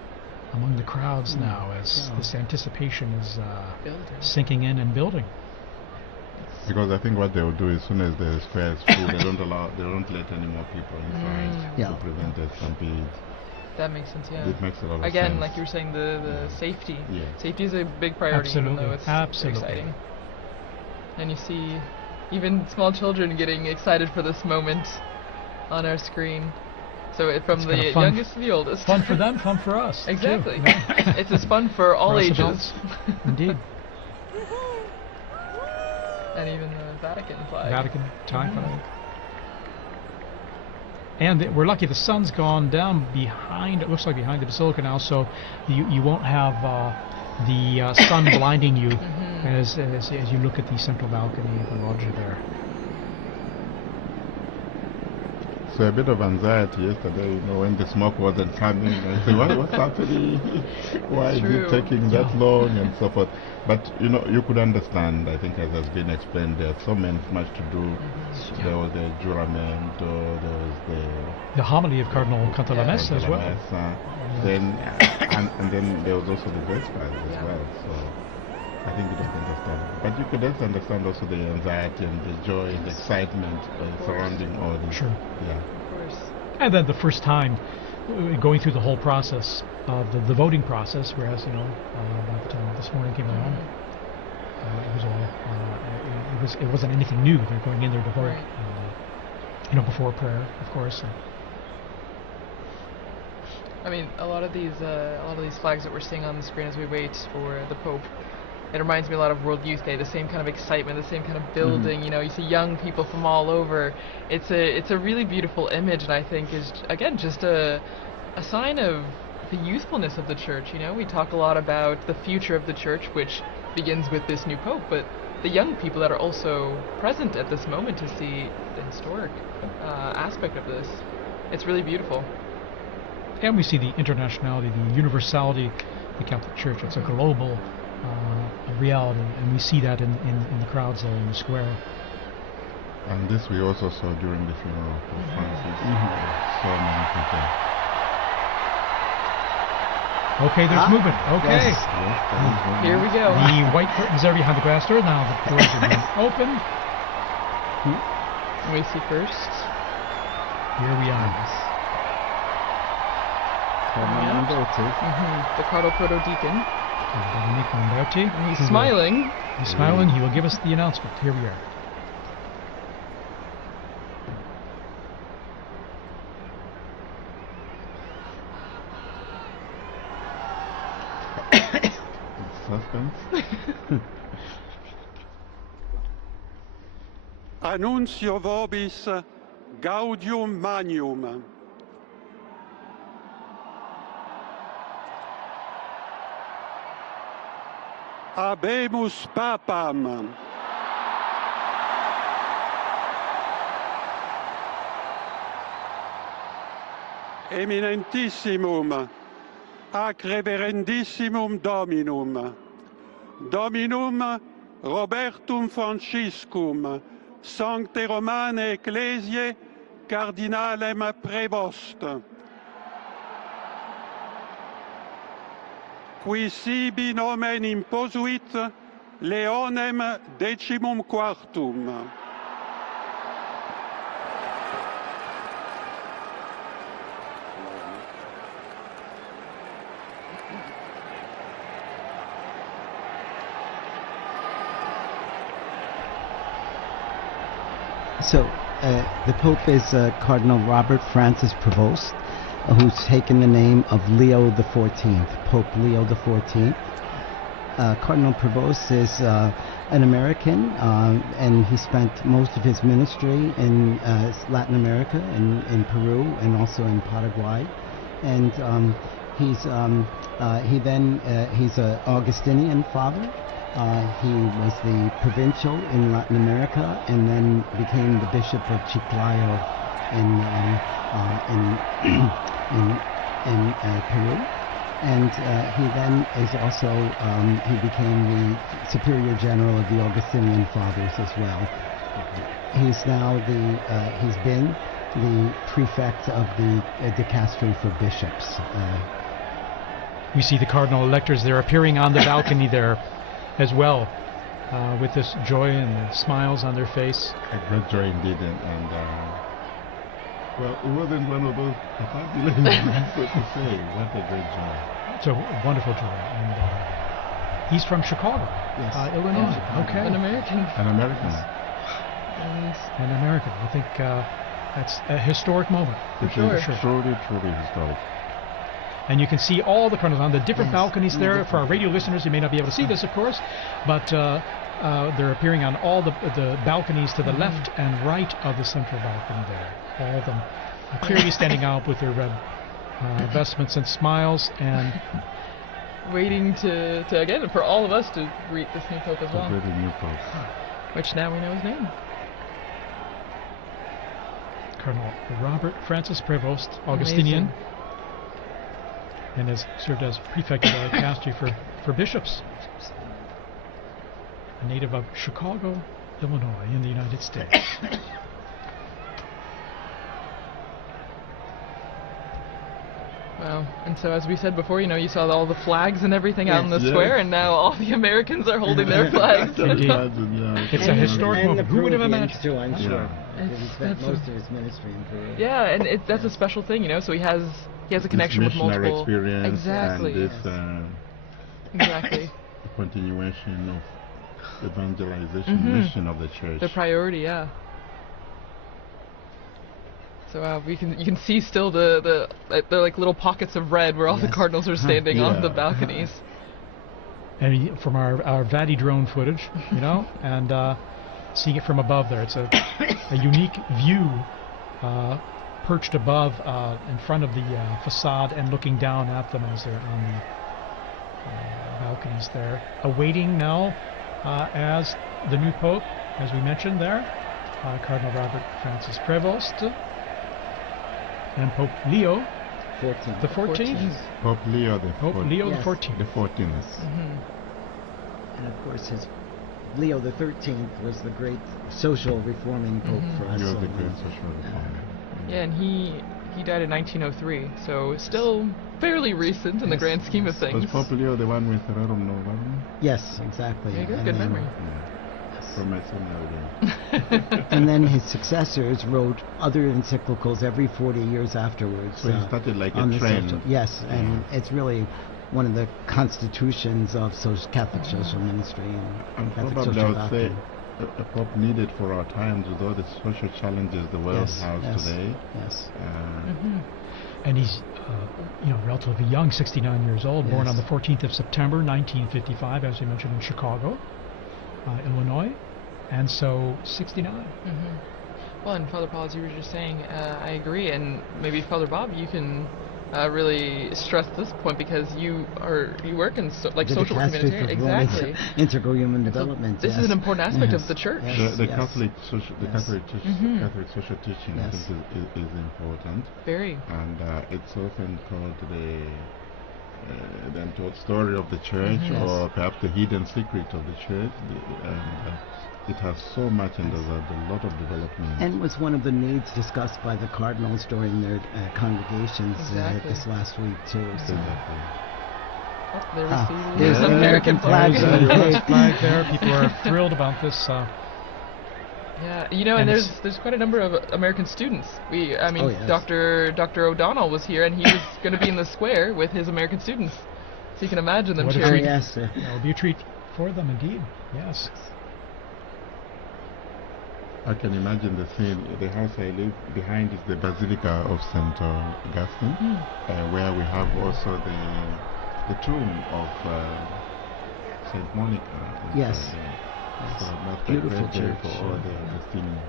among the crowds now as Yeah. this anticipation is Building. sinking in and building. Because I think what they will do as soon as the square is full, they don't let any more people inside Yeah. to prevent a stampede. That makes sense, yeah. It makes a lot of sense. Again, like you were saying, the safety. Yeah. Safety is a big priority, even Absolutely, though it's absolutely. exciting. And you see even small children getting excited for this moment. on our screen. So from It's the kinda fun youngest to the oldest. Fun for them, fun for us. too. Exactly. Yeah. It's as fun for all For us ages. adults. Indeed. And even the Vatican flag. Vatican tie flag. And we're lucky the sun's gone down behind, it looks like behind the Basilica now, so you won't have the sun blinding you as you look at the central balcony of the loggia there. So a bit of anxiety yesterday, when the smoke wasn't coming. I said, what's happening? Why is it taking that long and so forth? But you could understand. I think, as has been explained, there's so much to do. There was the juramento, there was the homily of Cardinal Conclave as well. Then and then there was also the Vespers as well. So I think we don't understand. But you could also understand also the anxiety and the joy and the excitement surrounding all this. Sure. Yeah. Of course. And then the first time going through the whole process of the voting process, whereas by the time this morning came around, it wasn't anything new. They're going in there to vote, before prayer, of course. I mean, a lot of these flags that we're seeing on the screen as we wait for the Pope, it reminds me a lot of World Youth Day. The same kind of excitement, the same kind of building. You see young people from all over. It's a really beautiful image, and I think is again just a sign of the youthfulness of the Church. We talk a lot about the future of the Church, which begins with this new Pope, but the young people that are also present at this moment to see the historic aspect of this. It's really beautiful. And we see the internationality, the universality of the Catholic Church. It's a global reality, and we see that in the crowds there in the square. And this we also saw during the funeral of Pope Francis. So many people. Okay, there's movement. Okay. Yes. Here we go. The white curtains are behind the glass door. Now the doors are being opened. We see first. Here we are. The Cardinal Proto-Deacon. Dominic Lamberti. And he's smiling. He's smiling. He will give us the announcement. Here we are. Suspense. Annuncio vobis gaudium magnum. Habemus papam. Eminentissimum, ac reverendissimum Dominum, Dominum Robertum Franciscum, Sancte Romane Ecclesiae, Cardinalem Prevost, qui sibi nomen imposuit Leonem XIV. So the Pope is Cardinal Robert Francis Prevost, who's taken the name of Leo XIV, Pope Leo XIV. Cardinal Prevost is an American, and he spent most of his ministry in Latin America, in Peru, and also in Paraguay. And he's an Augustinian father. He was the provincial in Latin America, and then became the Bishop of Chiclayo in Peru. And he then is also he became the Superior General of the Augustinian Fathers as well. He's now he's been the prefect of the dicastery for bishops. We see the cardinal electors there appearing on the balcony there as well, with this joy and the smiles on their face. A great joy indeed, and well, it wasn't one of those, I can't believe what to say. What a great joy. It's a wonderful joy. And he's from Chicago, Yes. Illinois. Yeah. Okay. An American. An American. An American. I think That's a historic moment. It sure. is truly, truly historic. And you can see all the cardinals on the different Yes, balconies there. For our radio listeners, you may not be able to see this, of course, but they're appearing on all the balconies to the left and right of the central balcony there. All of them clearly standing out with their red vestments and smiles, and Waiting to again, for all of us to greet this new Pope as The well, very new Pope. which now we know his name. Cardinal Robert Francis Prevost, Augustinian, Amazing. and has served as prefect of our dicastery for bishops. A native of Chicago, Illinois, in the United States. Wow. And so, as we said before, you saw all the flags and everything out in the Yes. square, and now all the Americans are holding their flags. Indeed. Yeah. It's a historic and moment. the Who would have Peruvians imagined? too, I'm Yeah. sure. Because he It's- spent that's most of his ministry in Peru. Yeah, and that's a special thing, So he has a connection with missionary multiple. experience Exactly. and this Exactly. continuation of evangelization Mhm. mission of the church. The priority, yeah. So you can see still the like little pockets of red where all the Yes. cardinals are standing on the Yeah. balconies. And from our Vati drone footage, and seeing it from above there, it's a unique view perched above in front of the facade and looking down at them as they're on the balconies there. Awaiting now as the new Pope, as we mentioned there, Cardinal Robert Francis Prevost and Pope Leo 14. the 14th. Pope Leo the Pope Leo the Yes. 14th. The 14th. Hmm. And of course, Leo the 13th was the great social reforming Pope for us. He was all. the great social reformer. Yeah, and he died in 1903, so still fairly recent in the Yes. grand scheme of Was things. Pope Leo the one with Rerum Novarum? Yes, exactly. Very good, And good then- memory. From my seminary. And then his successors wrote other encyclicals every 40 years afterwards. So he started like on a the trend. social- yes, and it's really one of the constitutions of Catholic social ministry and And Catholic probably I social would say doctrine. a Pope needed for our times with all the social challenges the world Yes, has yes, today. yes. Mhm. And he's, relatively young, 69 years old, born Yes. on the 14th of September, 1955, as we mentioned, in Chicago, Illinois, and so 69. Well, and Father Paul, as you were just saying, I agree, and maybe Father Bob, you can really stress this point because you work in social The work dicastery community, for exactly. Integral human So development. this yes. is an important aspect Yes, of the church. yes, The yes. Catholic social, the Yes. Catholic social teaching, I Yes. think, is important, Very. and it's often called the untold story of the church, Yes. or perhaps the hidden secret of the church. And it has so much, and there's a lot of development. And was one of the needs discussed by the cardinals during their congregations Exactly. this last week too. So. Exactly. Oh, there we Ah, see there's the the American American flag. flag. There's Yeah. a US flag there. People are thrilled about this. Yeah, and And there's quite a number of American students. Oh, yes. Dr. O'Donnell was here, and he was going to be in the square with his American students. So you can imagine them What a Oh, cheering. treat. yes. It'll be a treat for them, indeed. Yes. I can imagine the scene. The house I live behind is the Basilica of St. Augustine, where we have also the tomb of St. Monica. Yes. So that's a Beautiful great day church. for all the Augustinians.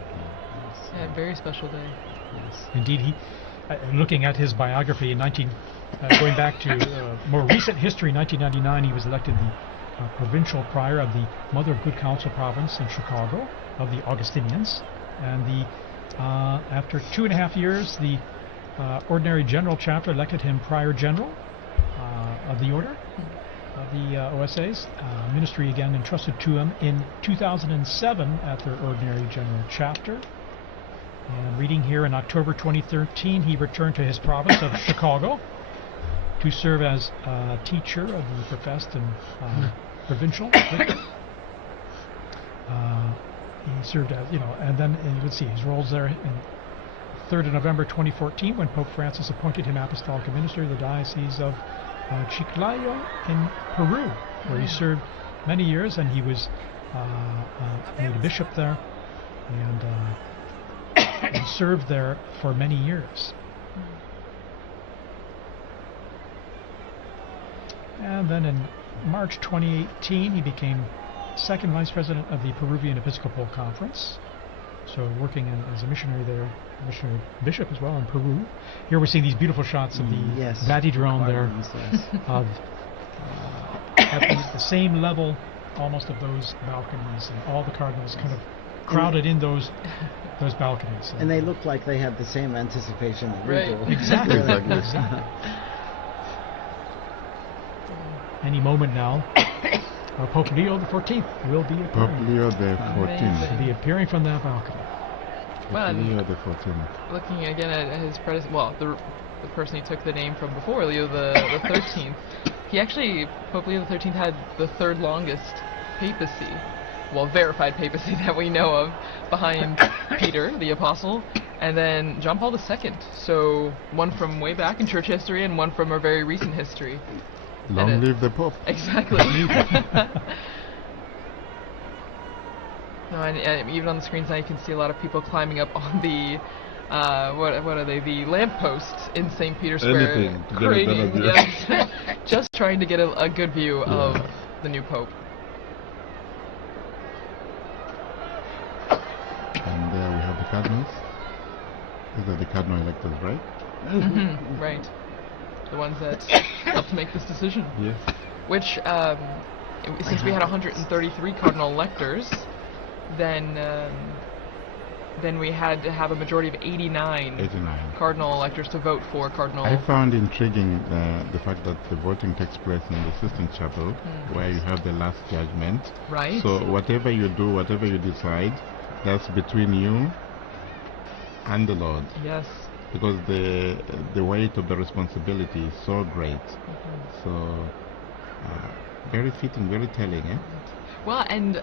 Yeah, very special day. Indeed, he, looking at his biography in going back to more recent history, 1999, he was elected the provincial prior of the Mother of Good Counsel province in Chicago of the Augustinians, and after 2.5 years, the ordinary general chapter elected him prior general of the order of the OSAs. Ministry again entrusted to him in 2007 at their ordinary general chapter. And reading here, in October 2013, he returned to his province of Chicago to serve as teacher of the professed and provincial. He served as, and then you can see his roles there. In 3rd of November 2014, when Pope Francis appointed him apostolic minister of the Diocese of Chiclayo in Peru, where he served many years, and he was made a bishop there. And and served there for many years. And then in March 2018, he became second vice president of the Peruvian Episcopal Conference, so working as a missionary there, missionary bishop as well in Peru. Here we're seeing these beautiful shots of the Yes. Vatidrome there, Yes. of at the same level almost of those balconies, and all the cardinals kind of crowded in those balconies. And they look like they had the same anticipation that we Right. do. Exactly. Exactly. Exactly. Any moment now, Pope Leo XIV will be Pope appearing. Leo the Will 14th. be appearing from that balcony. Well, Pope Leo the 14th. looking again at his predecessor, well, the person he took the name from before, Leo the 13th, he actually, Pope Leo the 13th had the third longest papacy, well, verified papacy that we know of, behind Peter, the apostle, and then John Paul II. So one from way back in church history and one from our very recent history. Long live the Pope. Exactly. No, and even on the screens now you can see a lot of people climbing up on the what are they, the lampposts in St. Peter's Square, Anything to get a craning, better view. yes, just trying to get a good view of the new Pope. And there we have the cardinals. These are the cardinal electors, right? Right. The ones that helped make this decision. Yes. Which, since we had 133 cardinal electors, then we had to have a majority of 89 89. cardinal electors to vote for cardinal. I found intriguing the fact that the voting takes place in the Sistine Chapel, where you have the last judgment. Right. So whatever you do, whatever you decide, that's between you and the Lord, Yes. because the weight of the responsibility is so great. So very fitting, very telling, eh? Well, and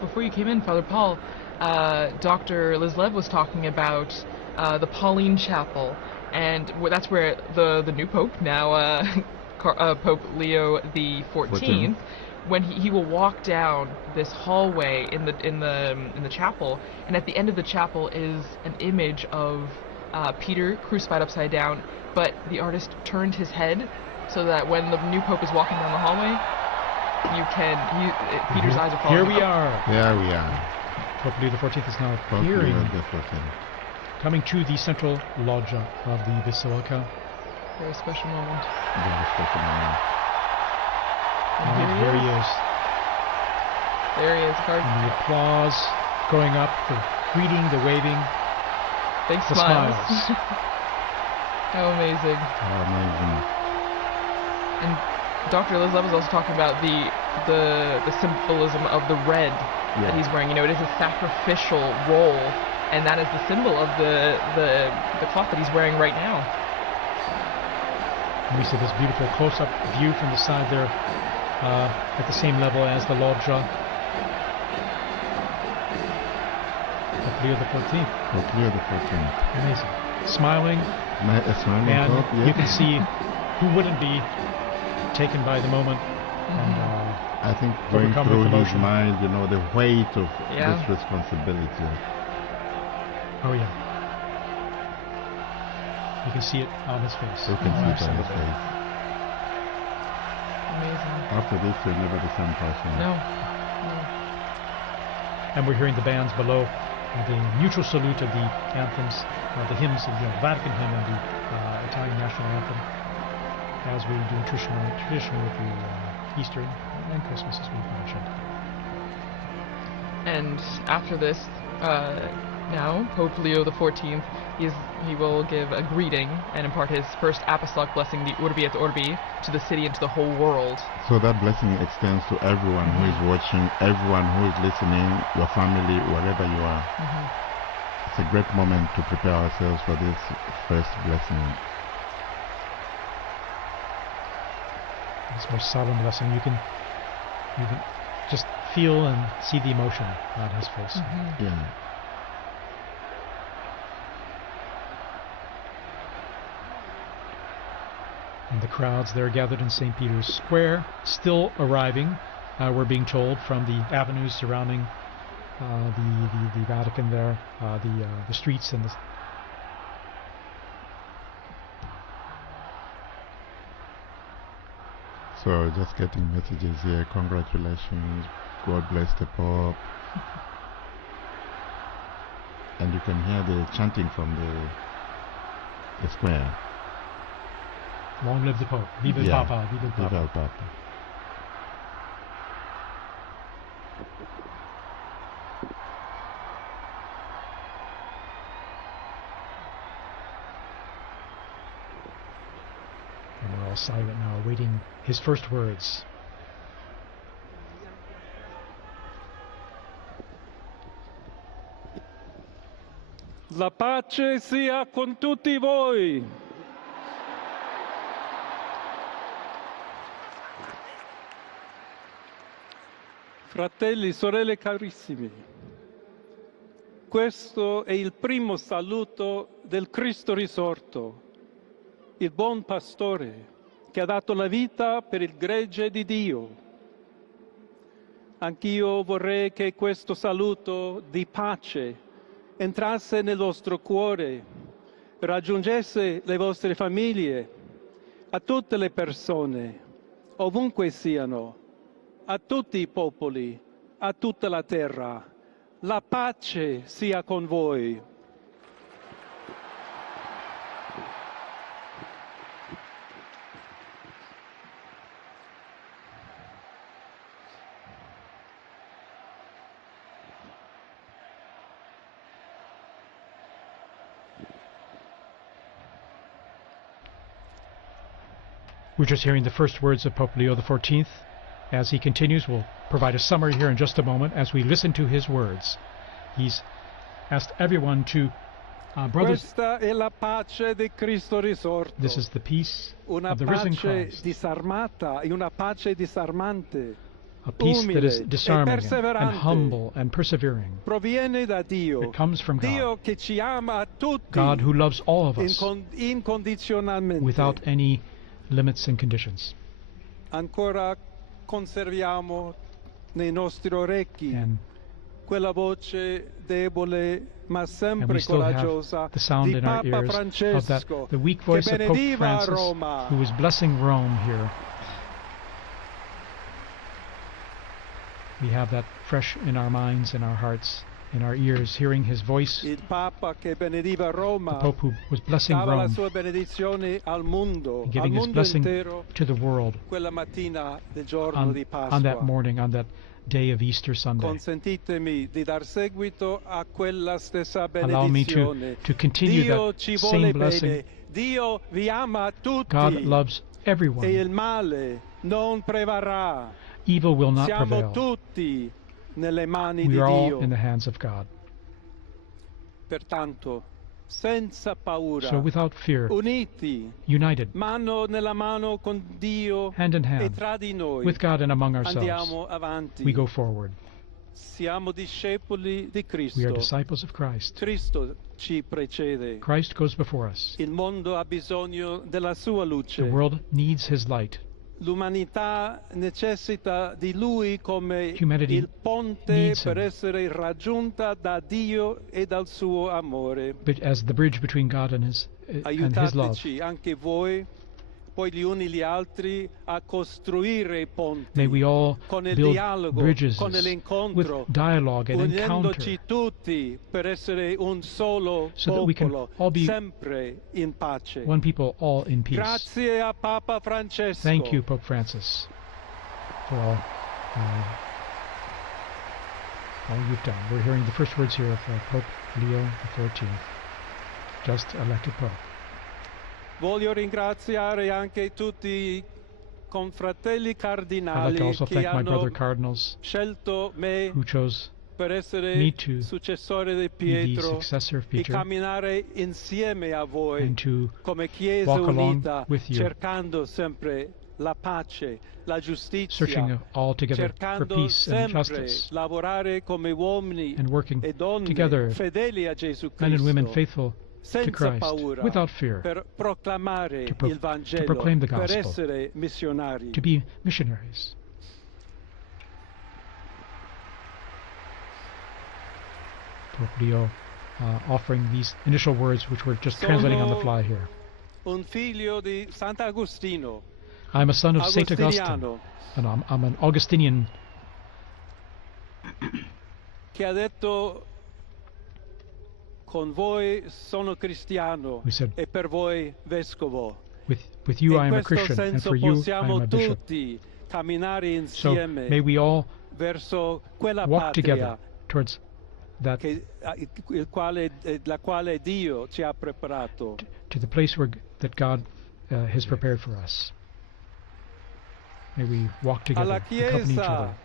before you came in, Father Paul, Dr. Liz Lev was talking about the Pauline Chapel, and that's where the new Pope, now Pope Leo the 14th, when he will walk down this hallway in the chapel, and at the end of the chapel is an image of Peter crucified upside down, but the artist turned his head so that when the new Pope is walking down the hallway, Peter's eyes are following. Here we are. There we are. Pope Leo XIV is now Pope appearing, Leo the 14th. coming to the central loggia of the Basilica. Very special moment. Very special moment. And here he is. There he is, And the applause going up, the greeting, the waving, Big the smiles. smiles. How amazing. How amazing. And Dr. Liz Lev was also talking about the symbolism of the red that he's wearing. You know, it is a sacrificial role, and that is the symbol of the cloth that he's wearing right now. And we see this beautiful close-up view from the side there, at the same level as the loggia. Pope Leo XIV. Pope Leo the 14th. Amazing. Smiling, A smiling and Pope, you can see who wouldn't be taken by the moment. And I think going overcome through with his emotion. mind, you know, the weight of Yeah. this responsibility. oh yeah, you can see it on his face. You can see it on his Absolutely. face. Amazing. After this, you're never the same person. No. And we're hearing the bands below, the mutual salute of the anthems, the hymns of the Vatican hymn and the Italian national anthem, as we do traditionally with the Easter and Christmas, as we've mentioned. And after this, now Pope Leo XIV, he will give a greeting and impart his first apostolic blessing, the Urbi et Orbi, to the city and to the whole world. So that blessing extends to everyone who is watching, everyone who is listening, your family, wherever you are. It's a great moment to prepare ourselves for this first blessing. This most solemn blessing, you can just feel and see the emotion on his face. Yeah. And the crowds there gathered in St. Peter's Square, still arriving, we're being told, from the avenues surrounding the Vatican there, the streets and the. So just getting messages here. Congratulations. God bless the Pope. And you can hear the chanting from the square. Long live the Pope. Viva el Papa. Viva el Papa. Viva el Papa. And we're all silent now, awaiting his first words. La pace sia con tutti voi. Fratelli, sorelle carissimi, questo è il primo saluto del Cristo risorto, il buon pastore che ha dato la vita per il gregge di Dio. Anch'io vorrei che questo saluto di pace entrasse nel vostro cuore, raggiungesse le vostre famiglie, a tutte le persone, ovunque siano, a tutti i popoli, a tutta la terra. La pace sia con voi. We're just hearing the first words of Pope Leo XIV. As he continues, we'll provide a summary here in just a moment as we listen to his words. He's asked everyone to, brothers, Questa è la pace di Cristo risorto. this is the peace Una of the risen pace Christ, disarmata e una pace disarmante. a peace that is umile disarming e and perseverante. humble and persevering. Proviene da Dio. It comes from God. Dio che ci ama a tutti God who loves all of us incondizionalmente. without any limits and conditions. Ancora conserviamo nei nostri orecchi And quella voce debole ma And sempre we still coraggiosa have the sound di in our Papa ears of that, Francesco the weak che voice of Pope benediva Francis, Roma. who was blessing Rome here. We have that fresh in our minds, in our hearts, in our ears, hearing his voice. Il Papa che benediva The Roma Pope who was blessing dava la Rome sua benedizione al mondo, and al giving his mondo blessing intero to the world quella mattina del giorno di on that Pasqua. morning, on that day of Easter Sunday. Consentitemi di dar seguito a quella stessa Allow me benedizione. to continue Dio that ci same vuole blessing. bene. Dio vi ama tutti. God loves E everyone. il male non prevarrà. Evil will not Siamo prevail. tutti nelle mani We di are all Dio. in the hands of God. Pertanto, senza paura, So without fear, uniti, united, mano nella mano con Dio hand in e hand, tra di noi, with God and among ourselves, andiamo avanti. we go forward. Siamo discepoli di Cristo. We are disciples of Christ. Cristo ci precede. Christ goes before us. Il mondo ha bisogno della sua luce. The world needs his light. L'umanità necessita di Lui come Humanity il ponte needs per him. essere raggiunta da Dio e dal suo amore. But as the bridge between God and his love. Aiutateci anche voi, poi gli uni gli altri, a costruire i ponti May we all con il build dialogo, bridges con with l'incontro, dialogue and encounter, unendoci tutti per essere un solo so that we can popolo, all be sempre in pace. one people, all in peace. Grazie a Papa Francesco. Thank you, Pope Francis, for all you've done. We're hearing the first words here of Pope Leo XIV, just elected Pope. Voglio ringraziare anche tutti i confratelli I'd like cardinali to also che thank my hanno brother cardinals scelto me who chose per essere me to successore di be the Pietro successor of e Peter camminare insieme a voi and to come Chiesa walk along unita, with you, cercando sempre la pace, la giustizia, searching all together for cercando peace and sempre justice, lavorare come uomini and working e donne together, fedeli a Gesù men and women Cristo, faithful to senza Christ, paura, without fear, per proclamare to il Vangelo, proclaim the per gospel, essere missionari. to be missionaries. Pope Leo offering these initial words, which we're just translating on the fly here. Un figlio di Sant'Agostino. I'm a son of Saint Augustine, Agostiniano, and I'm an Augustinian. che ha detto: con voi sono cristiano Who said, e per voi vescovo. with you I In am a questo Christian, and senso for you I am possiamo a bishop. tutti camminare So insieme may we all verso quella walk together patria towards that, la quale Dio ci ha preparato. to the place that God has prepared for us. May we walk together, Alla accompany each other. Chiesa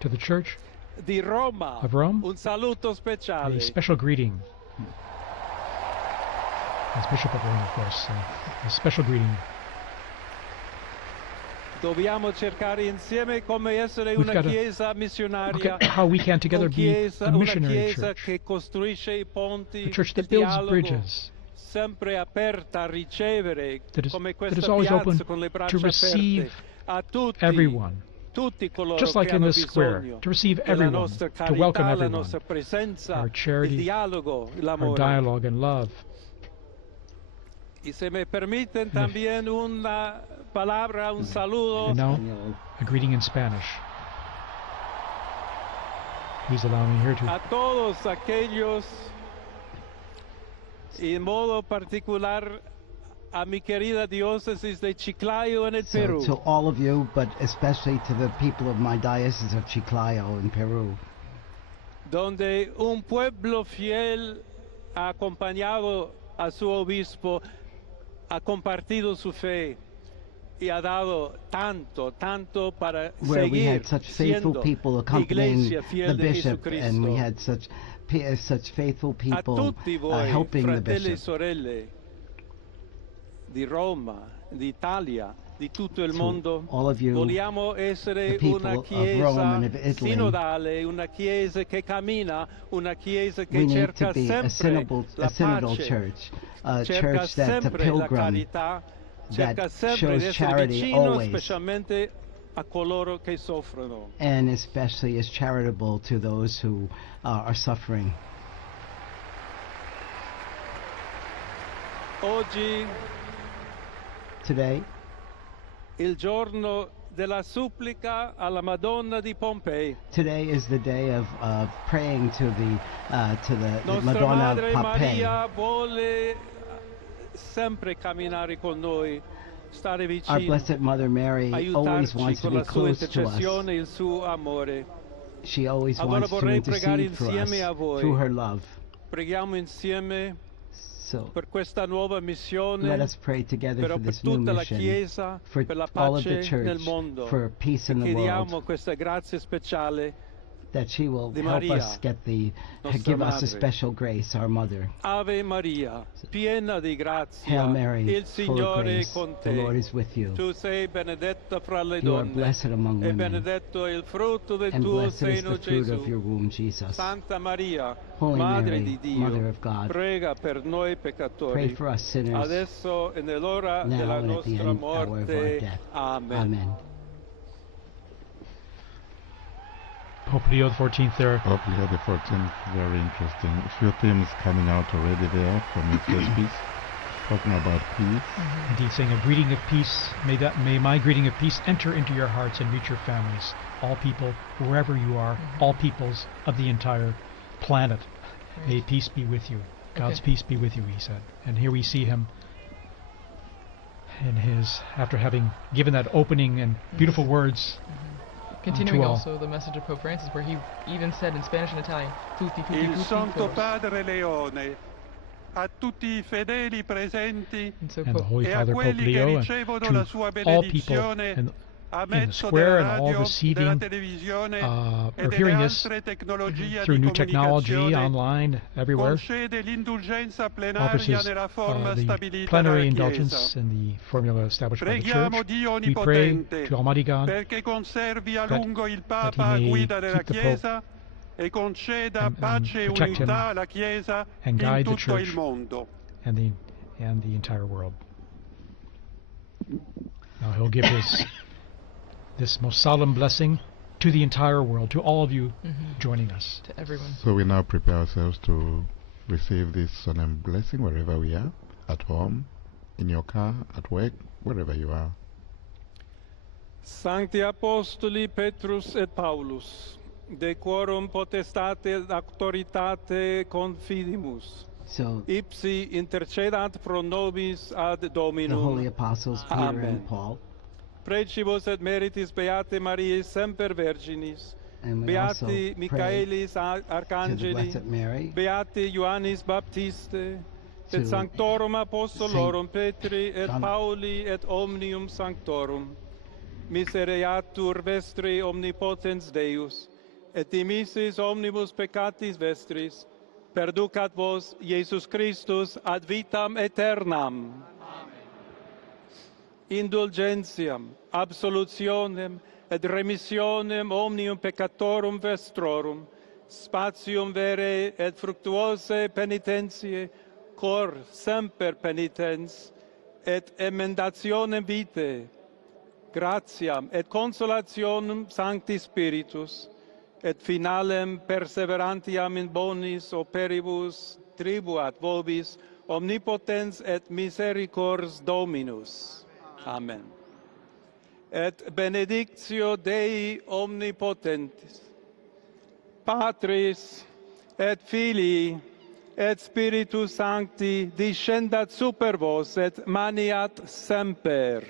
To the Church di Roma, of Rome, un saluto speciale. a special greeting. As Bishop of Rome, of course, a special greeting. Dobbiamo cercare insieme come essere We've una got to chiesa look missionaria, at how we can together be a una missionary chiesa church, che costruisce i ponti, a church that il builds dialogo, bridges, sempre aperta a ricevere, that is come that questa is always piazza open con le to braccia receive aperte a tutti, everyone, tutti coloro just like che in hanno the square, bisogno to receive della everyone, nostra to welcome carità, la everyone, nostra presenza, our charity, il dialogo, our l'amore. dialogue and love. Y se me permiten también una palabra, un saludo And now, a greeting in Spanish. Please allow me here to a todos aquellos, y en modo particular a mi querida diócesis de Chiclayo en el So Perú, to all of you, but especially to the people of my diocese of Chiclayo in Peru, donde un pueblo fiel ha acompañado a su obispo, ha compartido su fe y ha dado tanto, tanto para where we seguir had such faithful siendo people accompanying iglesia the fiel de bishop, and we Jesucristo. had such faithful A people tutti voi, helping the fratelli e bishop. sorelle di Roma, d'Italia, di tutto il To mondo, all of you, vogliamo essere the people una of chiesa Rome and of Italy, sinodale, una chiesa che cammina, una chiesa che we need cerca to be a sempre la synodal pace, church, a cerca church that's a sempre la pilgrim, carità, cerca that sempre di shows essere charity vicino always, specialmente a coloro che soffrono. and especially is charitable to those who are suffering. Oggi Today, il giorno della supplica alla Madonna di Pompei. today is the day of praying to the Nostra Madonna of Madre Pompeii. Maria vuole sempre camminare con noi, stare Our vicino, Blessed Mother Mary always aiutarci wants to con be la sua close to us. intercessione e il suo amore. She always Allora wants to vorrei pregare intercede for us insieme a voi. through her love. Preghiamo insieme So per questa nuova missione, let us pray together però for per this new tutta la mission, Chiesa, for per la all of the pace nel church, mondo. for peace in the Chiediamo world, questa grazia speciale. that she will di help Maria, us nostra give us a Madre. special grace, our Mother. Ave Maria, piena di grazia, Hail Mary, il full of Signore è grace, con the Lord te. is with you. Tu sei benedetta fra le You are donne, blessed among e women, benedetto è il frutto del and tuo blessed is seno, the fruit Gesù. of your womb, Jesus. Santa Maria, Holy Madre Mary, di Dio, Mother of God, prega per noi pray peccatori, for us sinners, adesso e nell'ora now della and at the nostra end hour of our morte. death. Amen. Amen. Pope Leo XIV there. Pope Leo XIV, very interesting. A few themes coming out already there from his first piece, talking about peace. Indeed, saying a greeting of peace. May my greeting of peace enter into your hearts and reach your families. All people, wherever you are, all peoples of the entire planet. May peace be with you. God's peace be with you, he said. And here we see him in his, after having given that opening and beautiful words. Continuing to all. also the message of Pope Francis, where he even said in Spanish and Italian, tutti, tutti, Il tutti, Santo todos. Padre Leone, a tutti i fedeli presenti And so And the Pope, Holy e a Father Pope quelli che Leo, and ricevono la to sua all people benedizione in a the mezzo square della and all radio, della receiving televisione e are delle hearing this altre tecnologie through di new technology, comunicazione, online, everywhere. concede l'indulgenza Offers plenaria his, nella forma the stabilita plenary dalla indulgence Chiesa. in the formula established by the Preghiamo Church. Dio We pray Onnipotente to Almighty God perché conservi a that- lungo il that he Papa a may guida della keep the Pope Chiesa e conceda and pace e protect him unità alla Chiesa and in guide the tutto il Church mondo. and the entire world. Now he'll give this most solemn blessing to to the entire world, to all of you joining us. To everyone. So we now prepare ourselves to receive this solemn blessing wherever we are, at home, in your car, at work, wherever you are. Sancti Apostoli Petrus et Paulus, de quorum potestate et auctoritate confidimus, So ipsi intercedat pro nobis ad the Dominum. holy apostles Peter Amen. and Paul, Precibus et meritis Beate Mariae semper Virginis, and we also Beati pray Michaelis to the Arcangeli, Blessed Mary, Beati Ioannis Baptiste, to et Sanctorum Apostolorum Saint Petri et John- Pauli et omnium Sanctorum, misereatur vestri omnipotens Deus, et dimissis omnibus peccatis vestris, perducat vos Iesus Christus ad vitam aeternam. Indulgentiam, absolutionem et remissionem omnium peccatorum vestrorum, spatium vere et fructuose penitentiae, cor semper penitens, et emendationem vitae, gratiam et consolationem Sancti Spiritus, et finalem perseverantiam in bonis operibus tribuat vobis omnipotens et misericors Dominus. Amen. Et benedictio Dei omnipotentis, Patris et Filii et Spiritus Sancti descendat super vos et maniat semper.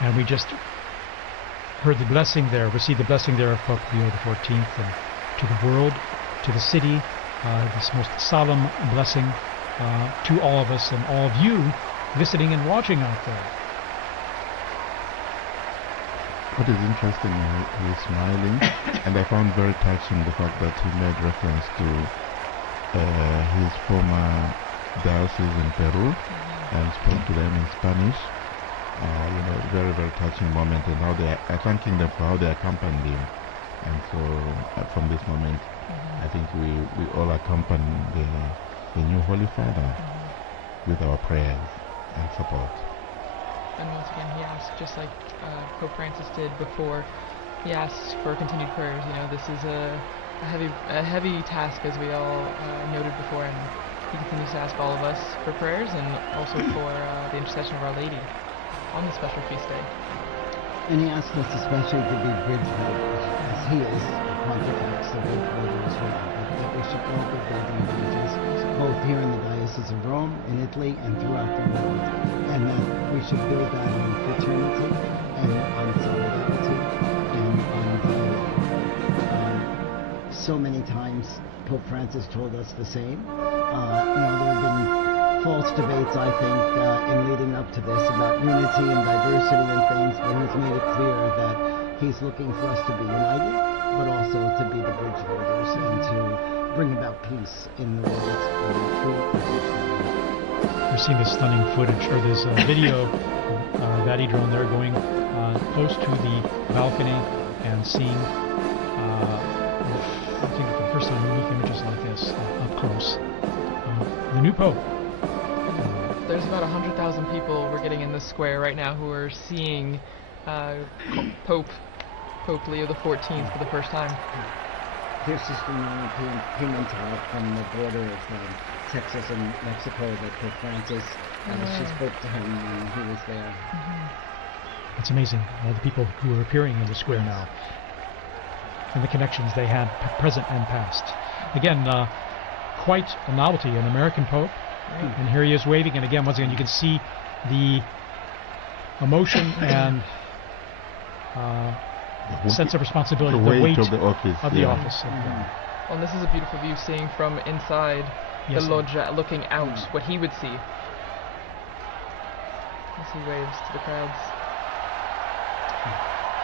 And we just heard the blessing there, received the blessing there of Pope Leo XIV, and to the world, to the city, this most solemn blessing to all of us and all of you listening and watching out there. What is interesting, he is smiling, and I found very touching the fact that he made reference to his former diocese in Peru and spoke to them in Spanish. Very, very touching moment, and how they are thanking them for how they accompanied him. And so, from this moment, I think we all accompany the new Holy Father with our prayers and support. And once again, he asked, just like Pope Francis did before, he asked for continued prayers. You know, this is a heavy task, as we all noted before, and he continues to ask all of us for prayers and also for the intercession of Our Lady on the special feast day. and he asked us especially to be bridge builders, as he is the Pontifex, the bridge builder as well, that we should all be building bridges, both here in the Diocese of Rome, in Italy, and throughout the world, and that we should build that on fraternity, and on solidarity, and on dialogue. So many times Pope Francis told us the same. There have been false debates, I think, in leading up to this about unity and diversity and things, but he's made it clear that he's looking for us to be united, but also to be the bridge builders and to bring about peace in the world through the bridge building. We're seeing this stunning footage, or this video of Vati drone there going close to the balcony and seeing, I think for the first time, unique images like this up close. The new Pope. There's about 100,000 people we're getting in the square right now who are seeing Pope Leo XIV for the first time. Here's Sistine Chapel from the border of Texas and Mexico that Pope Francis, she spoke to him when he was there. It's amazing, all the people who are appearing in the square now, and the connections they had present and past. Again, quite a novelty, an American Pope. And here he is waving, and again, once again, you can see the emotion and sense of responsibility, the weight of the office. Well, and this is a beautiful view, seeing from inside the loggia, looking out, what he would see as he waves to the crowds.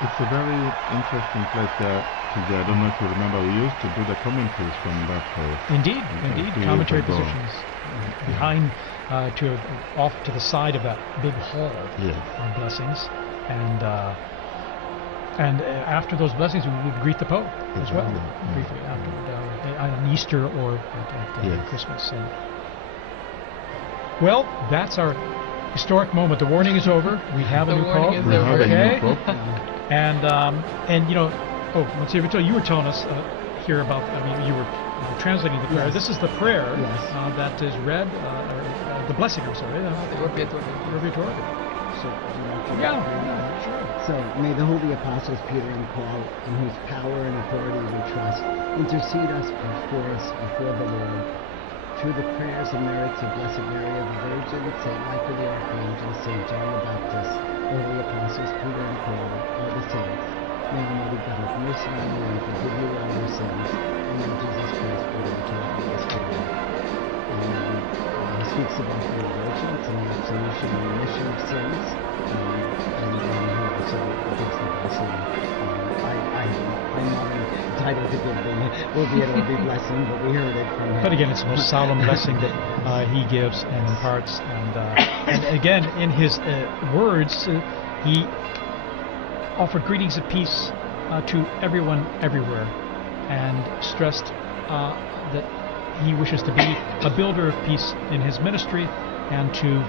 It's a very interesting place there. I don't know if you remember, we used to do the commentaries from that place. Indeed, commentary positions behind, off to the side of that big hall of blessings, and after those blessings, we would greet the Pope as well. Briefly afterward, on the Easter or at Yes. Christmas. Well, that's our historic moment. The warning is over. We have a The new warning pope. is We have over. a new Okay. pope. And you know, Monsignor Vito, you were telling us here about. I mean, you were translating the prayer. Yes. This is the prayer Yes. that is read. The blessing. I'm sorry. The Urbi et Orbi. Urbi et Orbi. So, do you want to Yeah. read Sure. So, may the holy apostles Peter and Paul, in whose power and authority we trust, intercede us before the Lord. Through the prayers and merits of Blessed Mary of the Virgin, St. Michael the Archangel, St. John the Baptist, the holy apostles Peter and Paul, all the saints, may Almighty God have mercy on you and forgive you all your sins, and Lord Jesus Christ, for the eternal Holy Spirit. He speaks about the indulgence and the absolution and remission of sins, and he also gives the blessing. I'm not entitled to give the Urbi et Orbi blessing, but we heard it from him. But again, it's the most solemn blessing that he gives and imparts. And again, in his words, he offered greetings of peace to everyone everywhere, and stressed that he wishes to be a builder of peace in his ministry, and to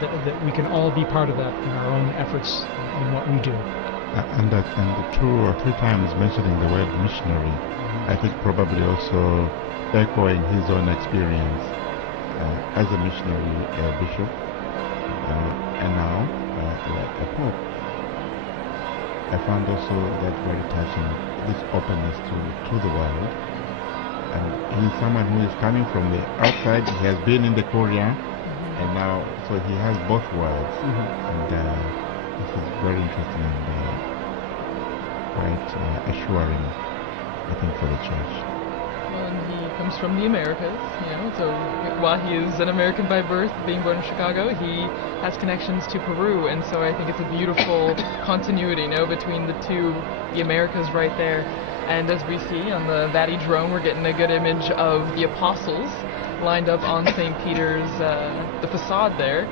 that we can all be part of that in our own efforts in what we do. And 2 or 3 times mentioning the word missionary, I think probably also echoing his own experience as a missionary bishop, and now a pope. I found also that very touching, this openness to the world. And he's someone who is coming from the outside. He has been in the Korea, and now so he has both worlds. And this is very interesting and quite assuring, I think, for the church. Well, and he comes from the Americas, so while he is an American by birth, being born in Chicago, he has connections to Peru, and so I think it's a beautiful continuity, between the two, the Americas right there. And as we see on the Vati drone, we're getting a good image of the apostles lined up on St. Peter's, the facade there,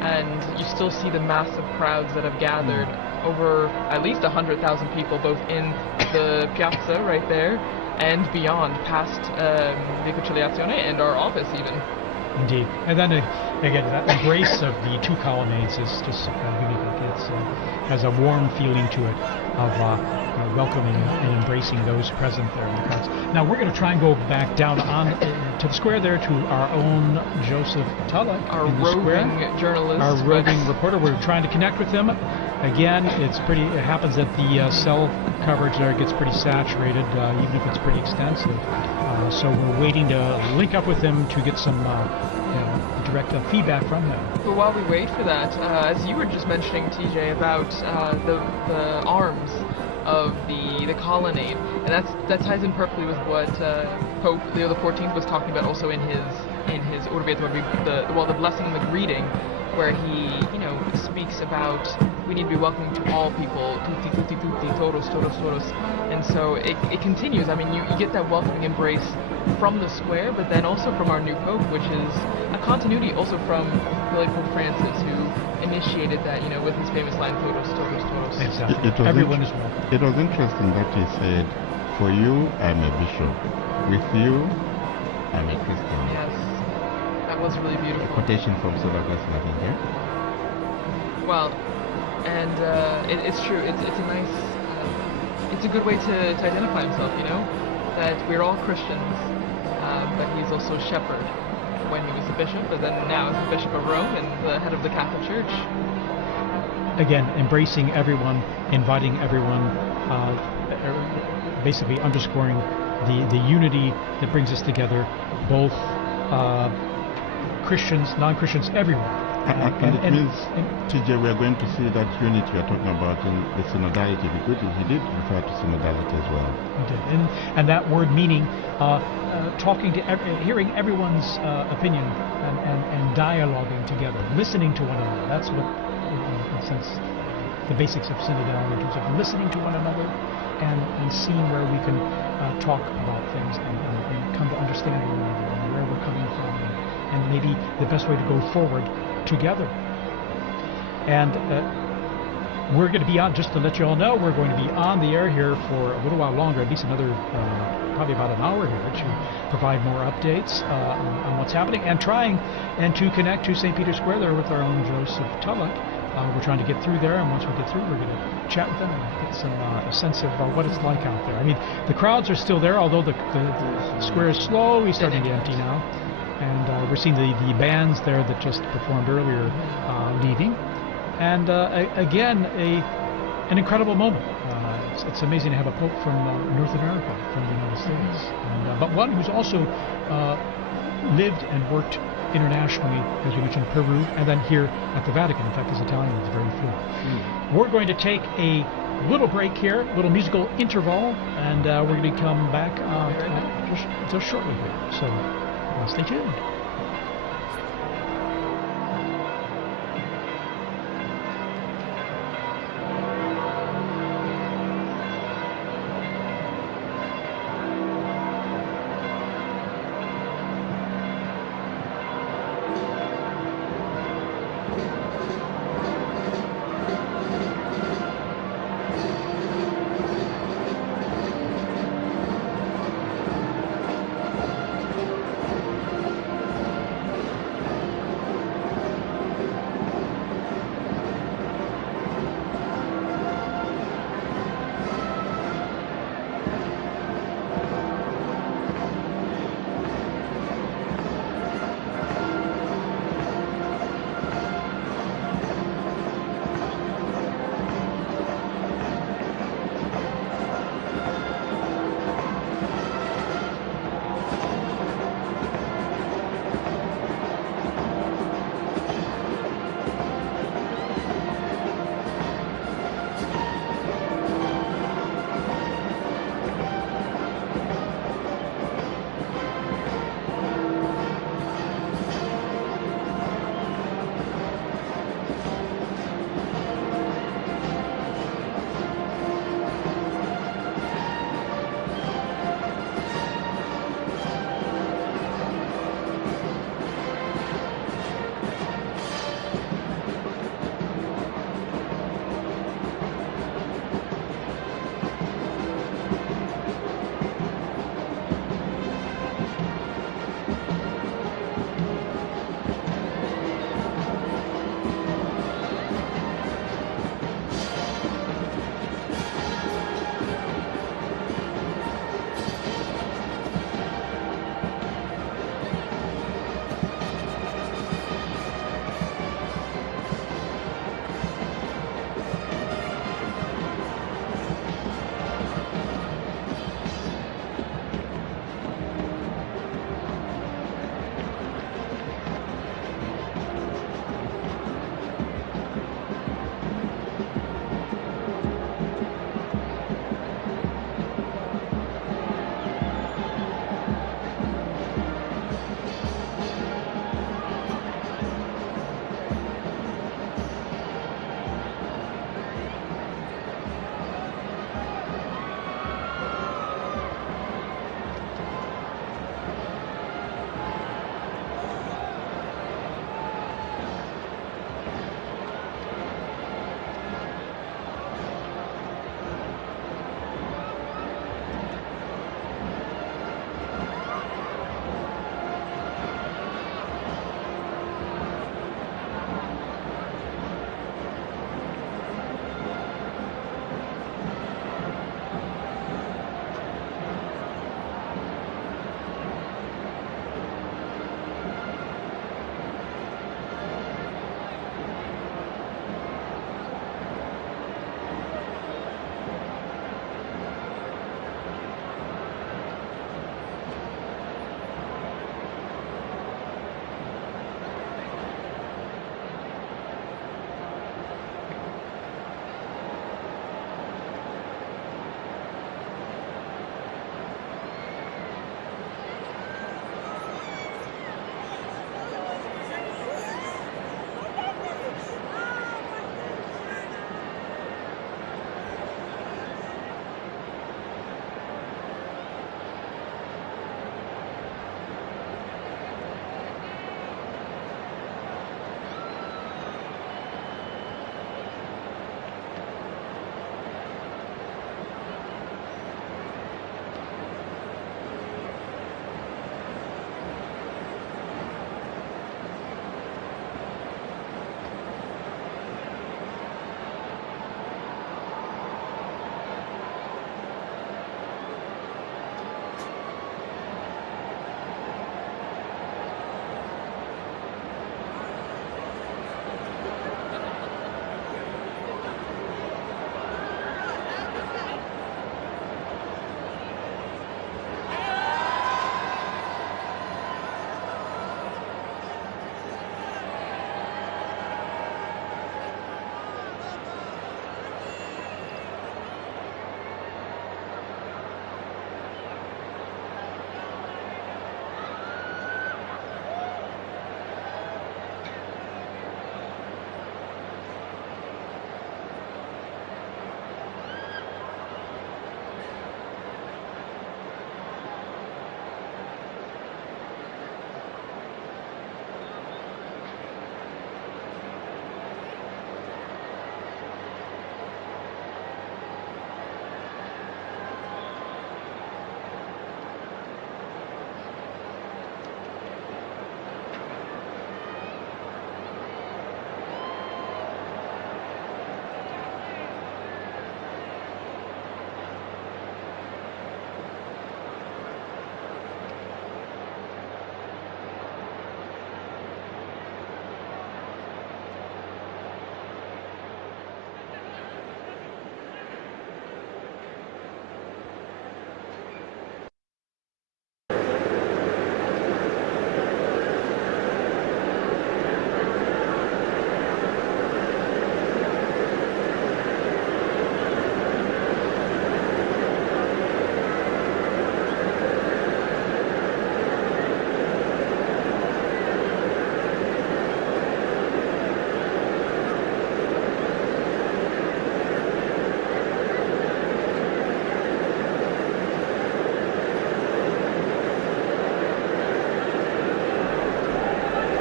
and you still see the massive crowds that have gathered, over at least 100,000 people, both in the piazza right there and beyond, past the Conciliazione and our office even. Indeed. And then again, that embrace of the 2 colonnades is just unique. It has a warm feeling to it of welcoming and embracing those present there in the crowds. Now we're going to try and go back down on to the square there to our own Joseph Tulla, our in the roving square. journalist, Our roving reporter. We're trying to connect with him. Again, it happens that the cell coverage there gets pretty saturated, even if it's pretty extensive. So we're waiting to link up with him to get some direct feedback from him. But while we wait for that, as you were just mentioning, TJ, about the arms of the colonnade, and that ties in perfectly with what Pope Leo XIV was talking about also in his Urbi et Orbi, the blessing and the greeting, where he speaks about we need to be welcoming to all people, tutti, tutti, tutti, todos, todos, todos. And so it continues. I mean, you get that welcoming embrace from the square, but then also from our new Pope, which is a continuity also from Holy Pope Francis, who initiated that, with his famous line, todos, todos, todos. Exactly. Everyone is welcome. It was interesting that he said, for you, I'm a bishop. With you, I'm a Christian. Yes, that was really beautiful. A quotation from St. Augustine, I think, yeah? Well, and it's true. It's a nice, it's a good way to identify himself. That we're all Christians, but he's also a shepherd when he was a bishop, but then now as the Bishop of Rome and the head of the Catholic Church. Again, embracing everyone, inviting everyone, basically underscoring the unity that brings us together, both Christians, non-Christians, everyone. And it means, TJ, we are going to see that unity we are talking about in the synodality, because he did refer to synodality as well. He did. And that word meaning talking to hearing everyone's opinion and dialoguing together, listening to one another. That's what, in a sense, the basics of synodality, in terms of listening to one another and seeing where we can talk about things and come to understand one another and where we're coming from, and maybe the best way to go forward together. And we're going to be on, just to let you all know, we're going to be on the air here for a little while longer, at least another, probably about an hour here, to provide more updates on what's happening, and trying to connect to St. Peter's Square there with our own Joseph Tulloch. We're trying to get through there, and once we get through, we're going to chat with them and get some a sense of what it's like out there. I mean, the crowds are still there, although the square is slowly starting to empty now, and we're seeing the bands there that just performed earlier leaving. And again, an incredible moment. It's amazing to have a pope from North America, from the United States, and, but one who's also lived and worked internationally, as we mentioned, Peru, and then here at the Vatican. In fact, his Italian is very fluent. We're going to take a little break here, a little musical interval, and we're going to come back just shortly here. So stay tuned.